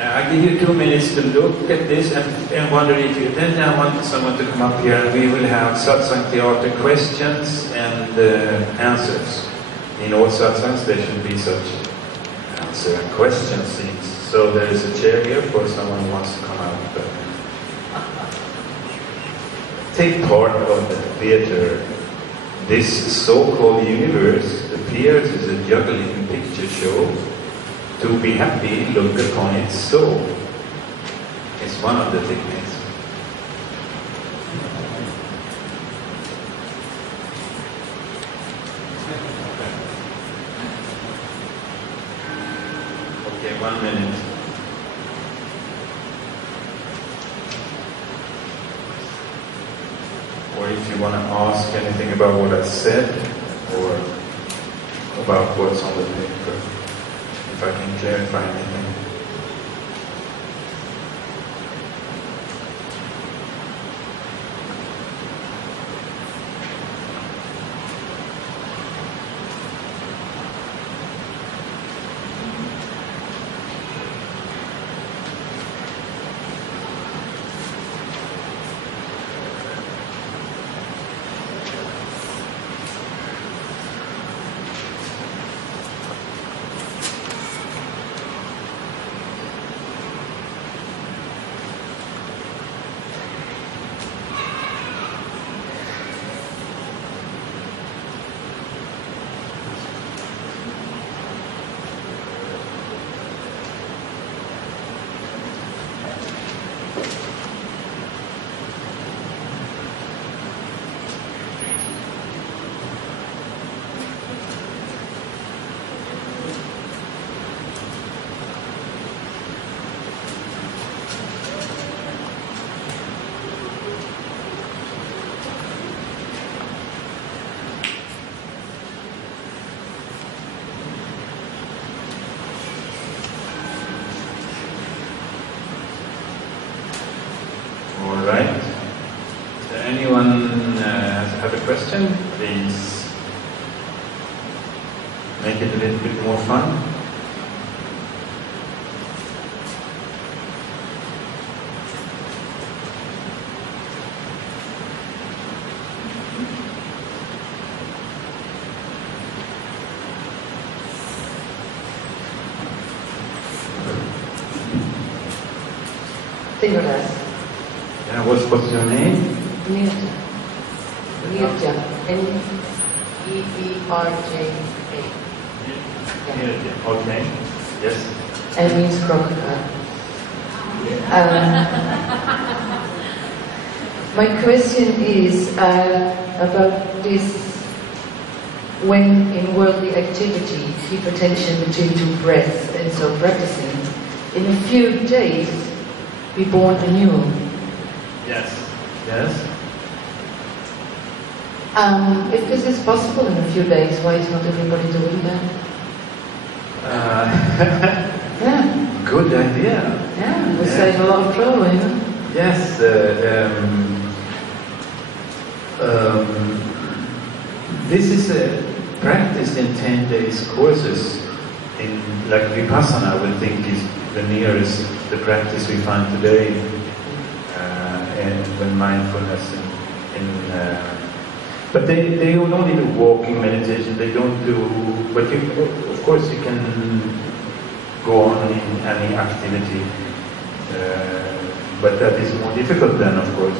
I give you 2 minutes to look at this and wonder if you... Then I want someone to come up here and we will have Satsang Theater questions and answers. In all Satsangs there should be such answer and question scenes. So there is a chair here for someone who wants to come out. Take part of the theater. This so-called universe appears as a juggling picture show. To be happy, look upon it so. It's one of the techniques. Okay, 1 minute. Or if you want to ask anything about what I said, or about what's on the paper. If I can clarify anything. Have a question, please make it a little bit more fun. DEVADAS. Yeah, what's your name? Nirja. Nirja. N-E-E-R-J-A. Nirja. Okay. Yes. And means crocodile. My question is about this: when in worldly activity keep attention between two breaths, and so practicing, in a few days be born anew. Yes. Yes. If this is possible in a few days, why is not everybody doing that? Yeah. Good idea. Yeah, we save a lot of trouble, you know? Yes. This is a practice in 10 days courses. In like Vipassana, I would think is the nearest the practice we find today, and when mindfulness but they don't only do walking meditation. They don't do. But you, of course, you can go on in any activity. But that is more difficult then, of course.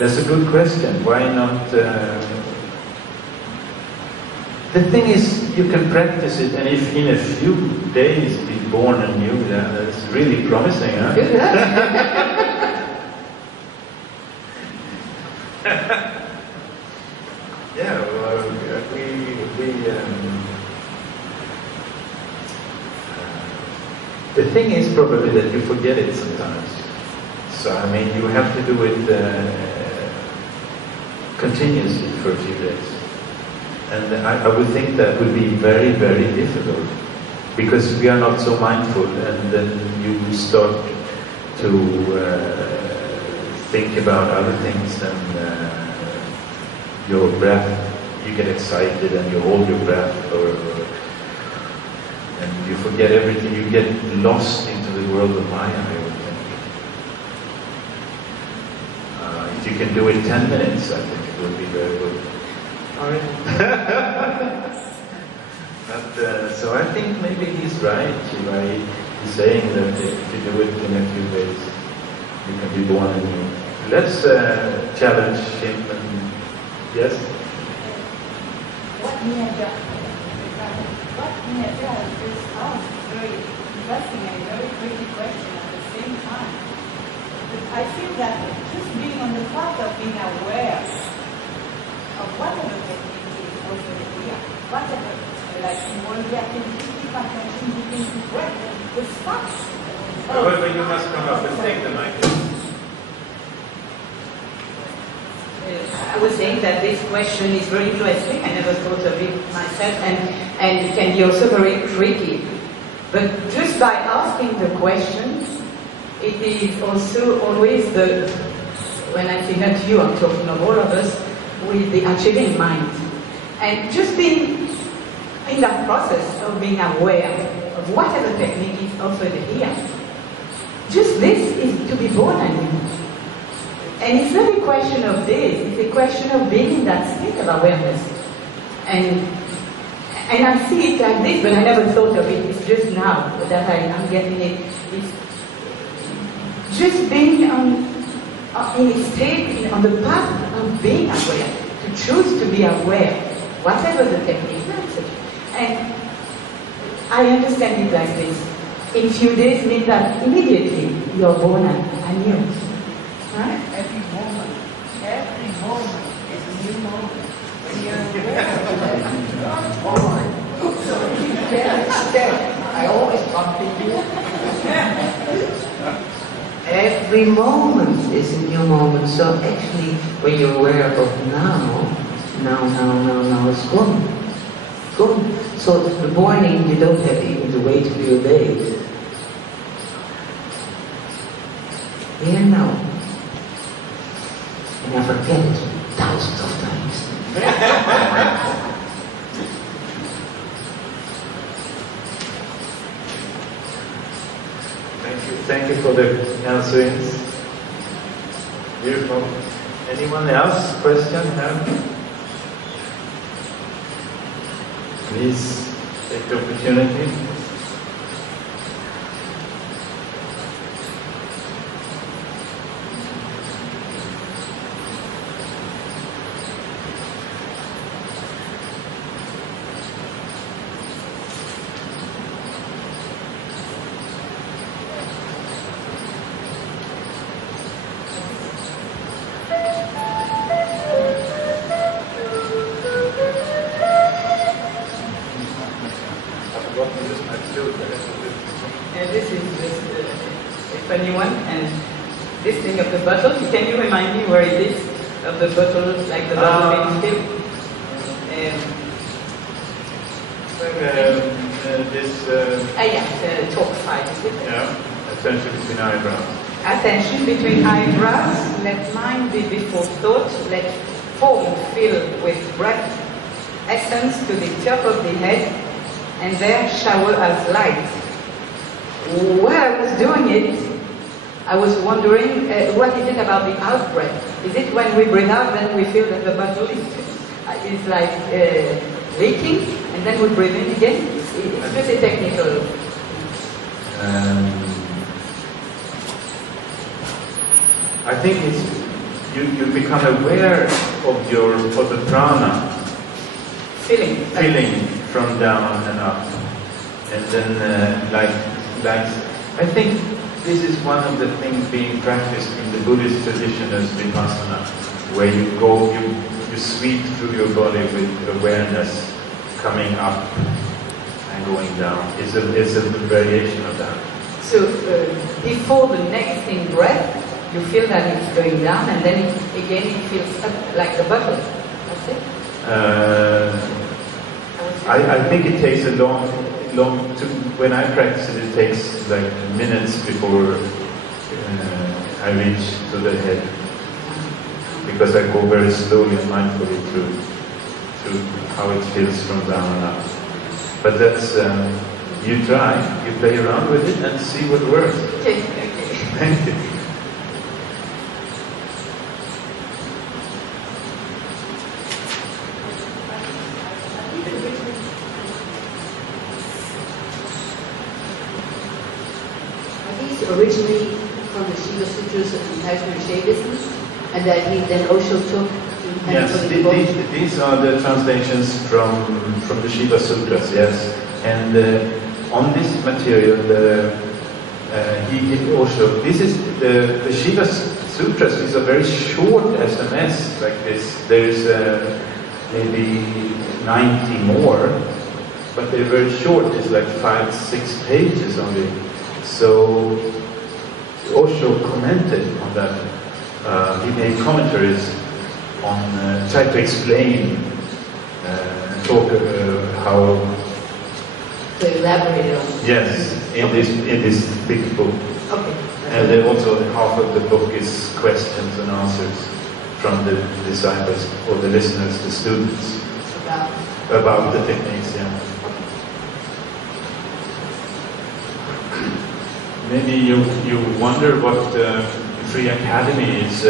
That's a good question. Why not? The thing is, you can practice it, and if in a few days be born anew, that's really promising, huh? Yeah, well, the thing is probably that you forget it sometimes. So, I mean, you have to do it continuously for a few days. And I would think that would be very, very difficult, because we are not so mindful, and then you start to think about other things than your breath. You get excited and you hold your breath, and you forget everything. You get lost into the world of Maya, I would think. If you can do it 10 minutes, I think it would be very good. All right. But, so I think maybe he's right. He's saying that if you do it in a few days, you can be born anew. Let's challenge him. And, yes? What this sounds very interesting and very tricky question at the same time. But I feel that just being on the path of being aware of whatever technique is also here, whatever, like more the activity, keep attention, looking to breath, the stops. However, you must come up and take the microphone. I was saying that this question is very interesting. I never thought of it myself, and it can be also very tricky. But just by asking the question, it is also always when I say not you, I'm talking of all of us, with the achieving mind. And just being in that process of being aware of whatever technique is offered here. Just this is to be born anew. And it's not a question of this, it's a question of being in that state of awareness. And I see it like this, but I never thought of it. It's just now that I'm getting it. It's just being in a state, on the path of being aware, to choose to be aware, whatever the technique is. And I understand it like this. In few days means that immediately you're born anew. Right? Every moment is a new moment. When you're aware of that. I always continue. Every moment is a new moment. So actually, when you're aware of now, it's gone. Gone. So the morning, you don't have even to wait for your day. Here now. And I forget it thousands of times. Thank you for the answerings. Beautiful. Anyone else? Question? Please take the opportunity. This is just a funny one, and this thing of the bottle, can you remind me where it is? Of the bottle, like the bottle being filled? The talk side, is it? Yeah, attention between eyebrows. Attention between eyebrows, let mind be before thought, let form fill with breath, essence to the top of the head, and there shower as light. While I was doing it, I was wondering, what is it about the out breath? Is it when we breathe out, then we feel that the bottle is like leaking, and then we breathe in again? It's just a technical. I think it's you become aware of the prana Feeling from down and up, and then like I think this is one of the things being practiced in the Buddhist tradition as vipassana. where you go, you sweep through your body with awareness coming up and going down. It's a variation of that. So before the next in-breath, you feel that it's going down, and then again it feels up like the bottle. That's it? I think it takes a long when I practice it takes like minutes before I reach to the head, because I go very slowly and mindfully through how it feels from down and up. But that's, you try, you play around with it and see what works. Okay. Thank you. Originally from the Shiva Sutras of compassionate Shaivism, and that he then also took to Yes, these are the translations from the Shiva Sutras, yes. And on this material, he also, this is the Shiva Sutras is a very short SMS like this. There is maybe 90 more, but they're very short. It's like 5-6 pages only. So Osho commented on that. He made commentaries on, tried to explain, talk how. To elaborate on. Yes, in this big book. Okay. And then also half of the book is questions and answers from the disciples or the listeners, the students, about the techniques. Yeah. Maybe you wonder what Fria Akademi is.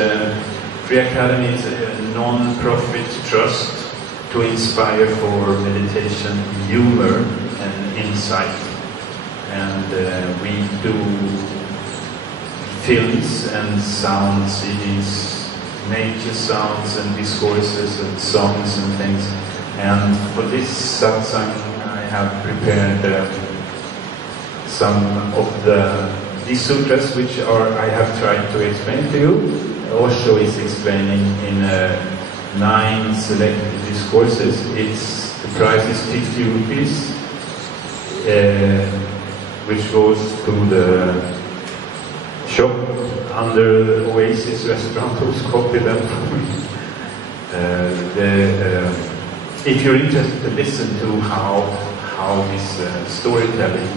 Fria Akademi is a non-profit trust to inspire for meditation, humor, and insight. And we do films and sound CDs, nature sounds and discourses and songs and things. And for this satsang, I have prepared some of these sutras, which I have tried to explain to you. Osho is explaining in 9 selected discourses. The price is 50 rupees, which goes to the shop under Oasis restaurant, who's copied them for me. If you're interested to listen to how this storytelling,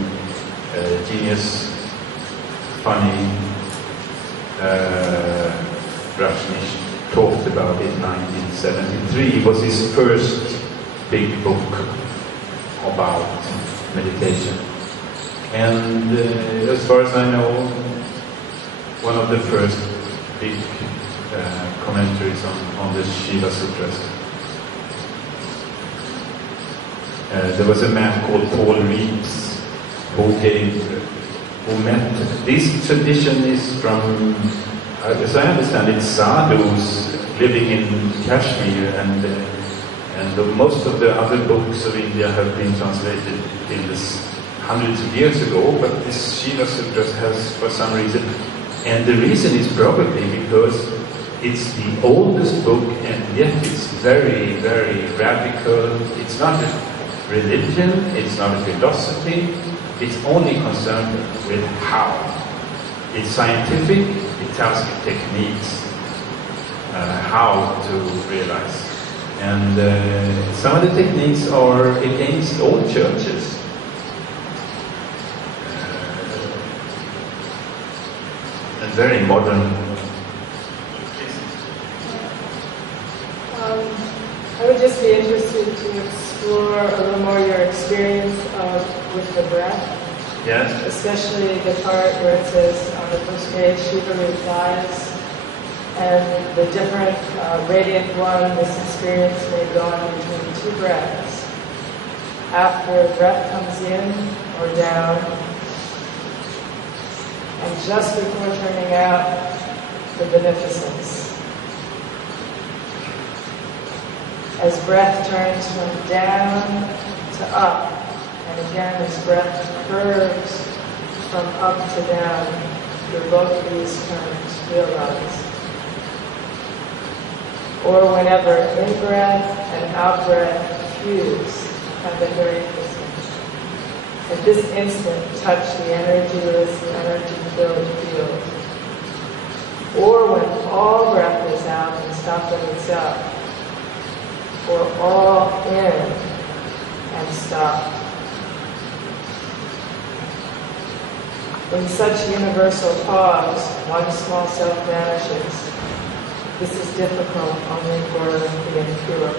genius, funny, Rajneesh talked about in 1973. It was his first big book about meditation. And as far as I know, one of the first big commentaries on the Shiva Sutras. There was a man called Paul Reeves who met. This tradition is from, as I understand it, sadhus living in Kashmir, and most of the other books of India have been translated in this hundreds of years ago, but this Shiva Sutras has, for some reason, and the reason is probably because it's the oldest book, and yet it's very, very radical. It's not a religion, it's not a philosophy, it's only concerned with how. It's scientific, it tells you techniques, how to realize. And some of the techniques are against all churches. And very modern. I would just be interested to explore a little more your experience with the breath. Yes. Especially the part where it says on the first page, Shiva replies, and the different radiant one, this experience may go on between 2 breaths. After a breath comes in or down, and just before turning out, the beneficence. As breath turns from down to up, and again as breath curves from up to down, through both of these terms, realize. or whenever in-breath and out-breath fuse. I found that very interesting. At this instant, touch the energyless, energy-filled field. Or when all breath is out and stopped of itself, or all in and stopped. In such universal pause, one small self vanishes. This is difficult only for the impure.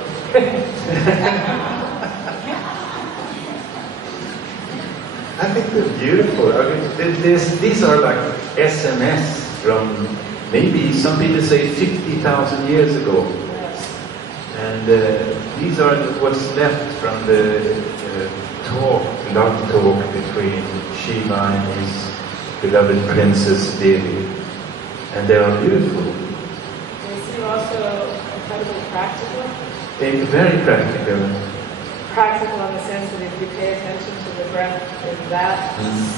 I think they're beautiful. I mean, these are like SMS from maybe some people say 50,000 years ago. Yes. And these are what's left from the love talk between Shiva and his beloved princess Devi. And they are beautiful. They seem also incredibly practical. They're very practical. Practical in the sense that if you pay attention to the breath in that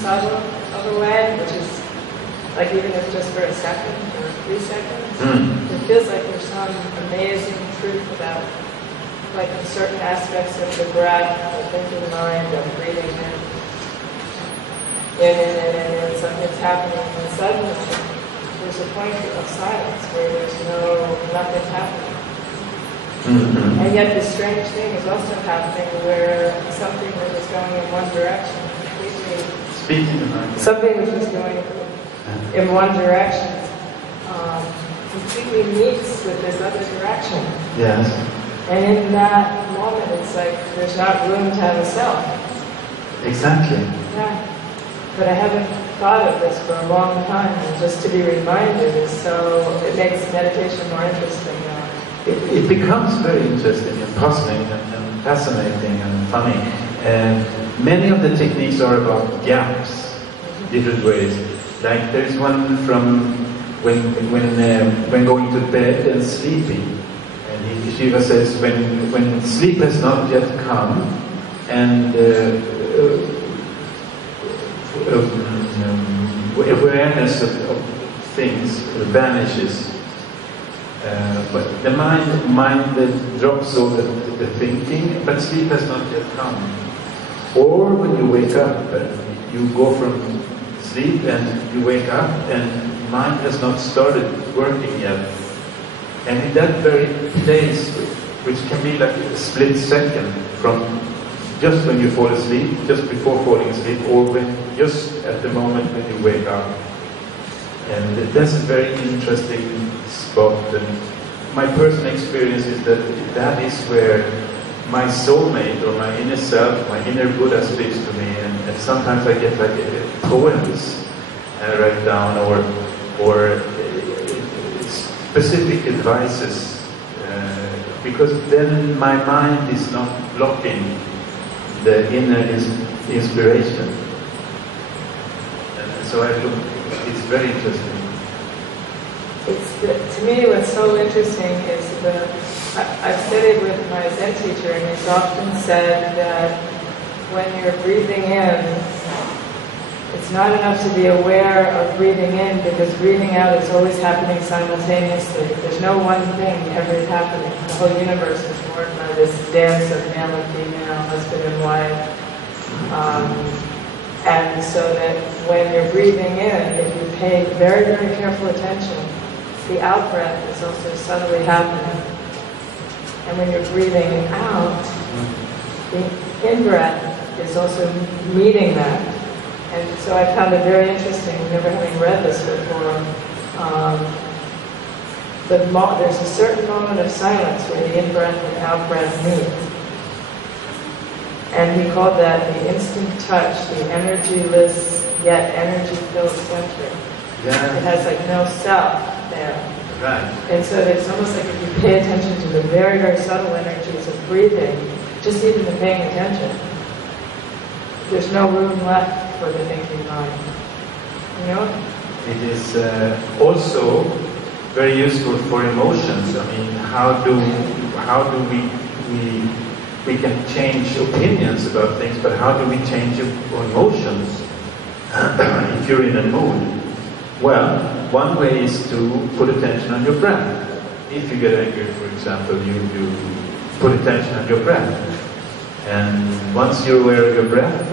subtle of a way, which is like even if just for a second or 3 seconds, it feels like there's some amazing truth about like in certain aspects of the breath, the thinking mind, of breathing in, something's happening, and suddenly there's a point of silence where there's nothing happening. Mm-hmm. And yet this strange thing is also happening where something that was going in one direction something which was going in one direction completely meets with this other direction. Yes. And in that moment it's like there's not room to have a self. Exactly. Yeah. But I haven't thought of this for a long time, and just to be reminded is it makes meditation more interesting now. It becomes very interesting and puzzling and fascinating and funny. And many of the techniques are about gaps, different ways. Like there's one from when going to bed and sleeping. And Shiva says when sleep has not yet come and awareness of things vanishes. But the mind drops over the thinking, but sleep has not yet come. Or when you wake up, you go from sleep and you wake up and mind has not started working yet. And in that very place, which can be like a split second from just when you fall asleep, just before falling asleep, or just at the moment when you wake up. And that's a very interesting spot. And my personal experience is that is where my soulmate or my inner self, my inner Buddha speaks to me. And sometimes I get like poems write down or specific advices because then my mind is not blocking the inner inspiration. And so it's very interesting. To me, what's so interesting is I've studied with my Zen teacher, and he's often said that when you're breathing in, it's not enough to be aware of breathing in, because breathing out is always happening simultaneously. There's no one thing ever happening. The whole universe is formed by this dance of male and female, husband and wife. And so that when you're breathing in, if you pay very, very careful attention, the out-breath is also subtly happening. And when you're breathing out, the in-breath is also meeting that. And so I found it very interesting, never having read this before. There's a certain moment of silence where the in-breath and out-breath meet. And he called that the instant touch, the energyless yet energy-filled center. Yeah. It has like no self there. Right. And so it's almost like if you pay attention to the very, very subtle energies of breathing, just even the paying attention, there's no room left for the thinking mind. You know? It is also very useful for emotions. I mean, how do we can change opinions about things, but how do we change emotions if you're in a mood? Well, one way is to put attention on your breath. if you get angry, for example, you put attention on your breath. And once you're aware of your breath,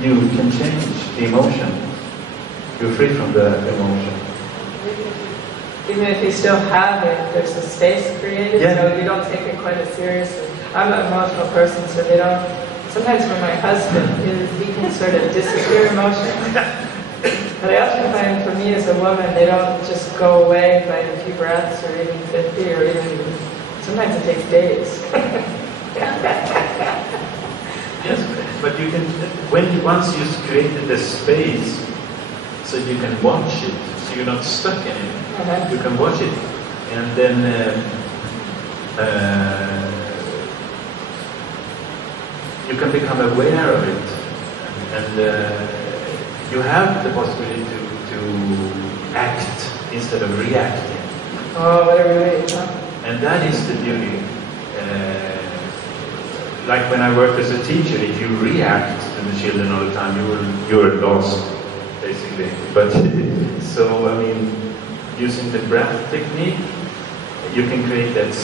you can change the emotion. You're free from the emotion. Even if you still have it, there's a space created, so you don't take it quite as seriously. I'm an emotional person, so they don't. Sometimes for my husband, he can sort of disappear emotions. But I often find for me as a woman, they don't just go away by a few breaths or even 50 or even, sometimes it takes days. Yes, but you can, once you've created the space, so you can watch it, so you're not stuck in it. You can watch it, and then you can become aware of it, and you have the possibility to act instead of reacting. Oh, what a relief, huh? And that is the beauty. Like when I worked as a teacher, if you react to the children all the time, you're lost, basically. But so I mean, using the breath technique, you can create that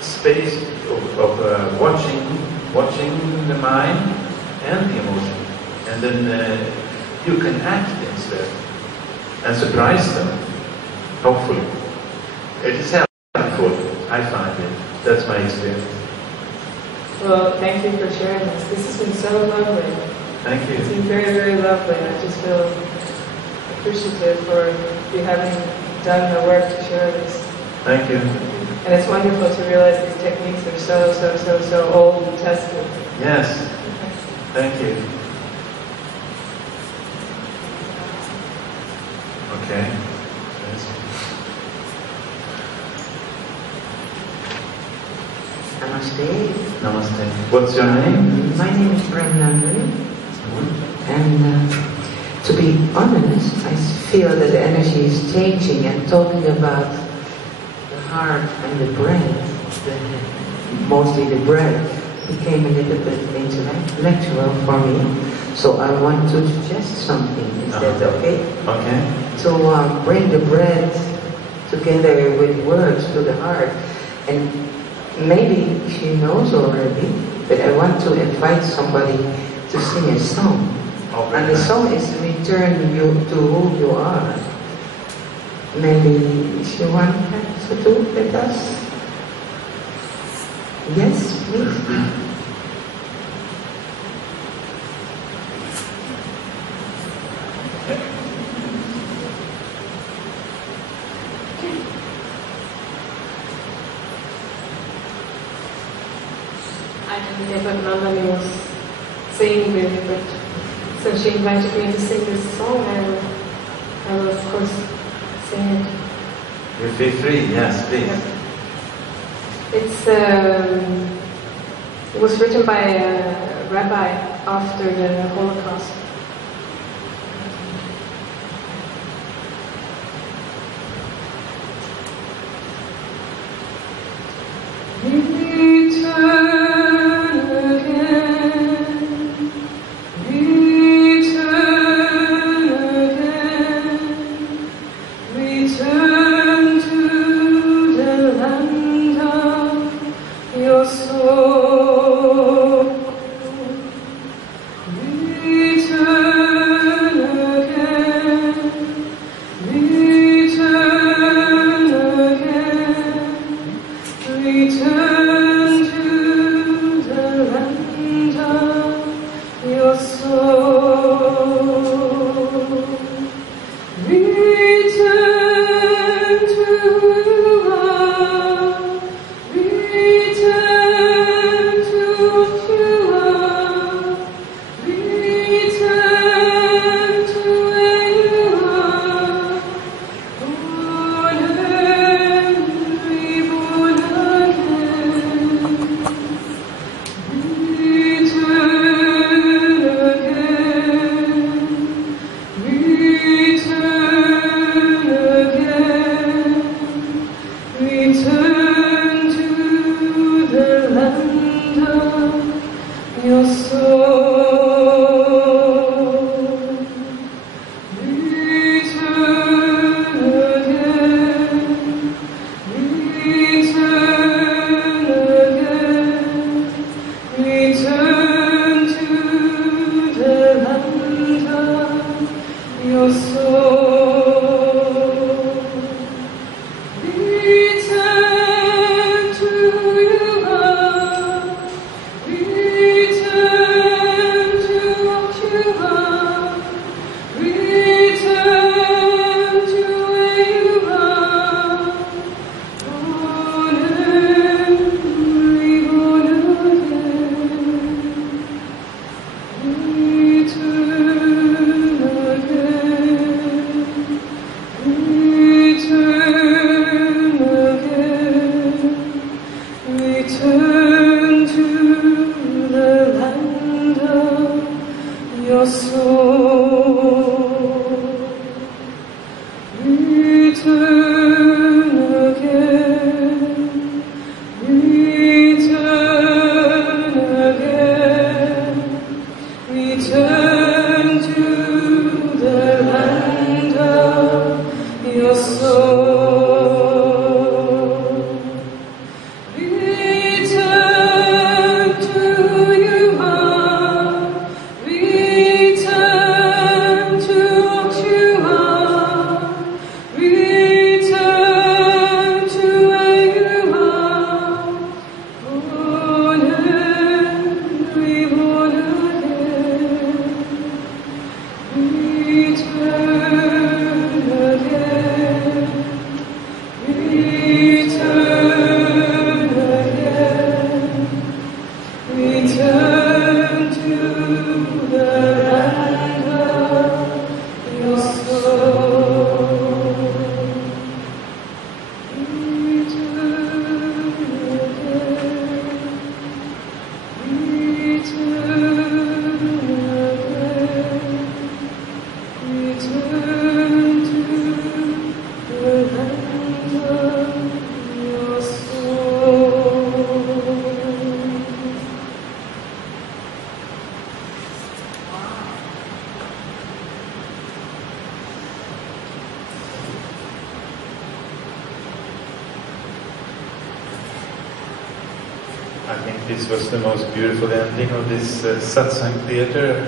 space of watching the mind and the emotion, and then you can act instead and surprise them. Hopefully, it is helpful. I find it. That's my experience. Well, thank you for sharing this. This has been so lovely. Thank you. It's been very, very lovely. I just feel appreciative for you having done the work to share this. Thank you. And it's wonderful to realize these techniques are so old and tested. Yes. Thank you. Okay. Namaste. Namaste. What's your name? My name is Brahman. And to be honest, I feel that the energy is changing, and talking about the heart and the breath, mostly the breath, became a little bit intellectual for me. So I want to suggest something. Is that okay? Okay. To bring the breath together with words to the heart. And maybe she knows already, but I want to invite somebody to sing a song. And the song is Return You to Who You Are. Maybe she wants to do it with us? Yes, please. I never normally was singing really, but so she invited me to sing this song, and I will of course sing it. You feel free, yes, please. It was written by a rabbi after the Holocaust. Return to the land of your soul. Return to your heart. Return to what you are. Return to where you are. Born and reborn again. Return again. Return again. Return to the land of your soul. Return again. Return again. Return to the land of your soul. Return to your heart. Return to what you are. Return to where you are. Born and reborn again. Return again. Return again. Return to the land of your soul. Return again. Return again. Return to the land of your soul. I think this was the most beautiful ending of this Satsang theater,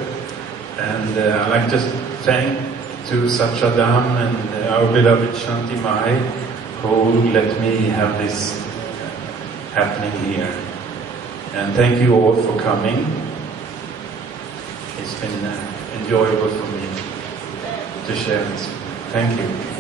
and I'd like to thank to Satchadam and our beloved Shanti Mayi who let me have this happening here. And thank you all for coming. It's been enjoyable for me to share this. Thank you.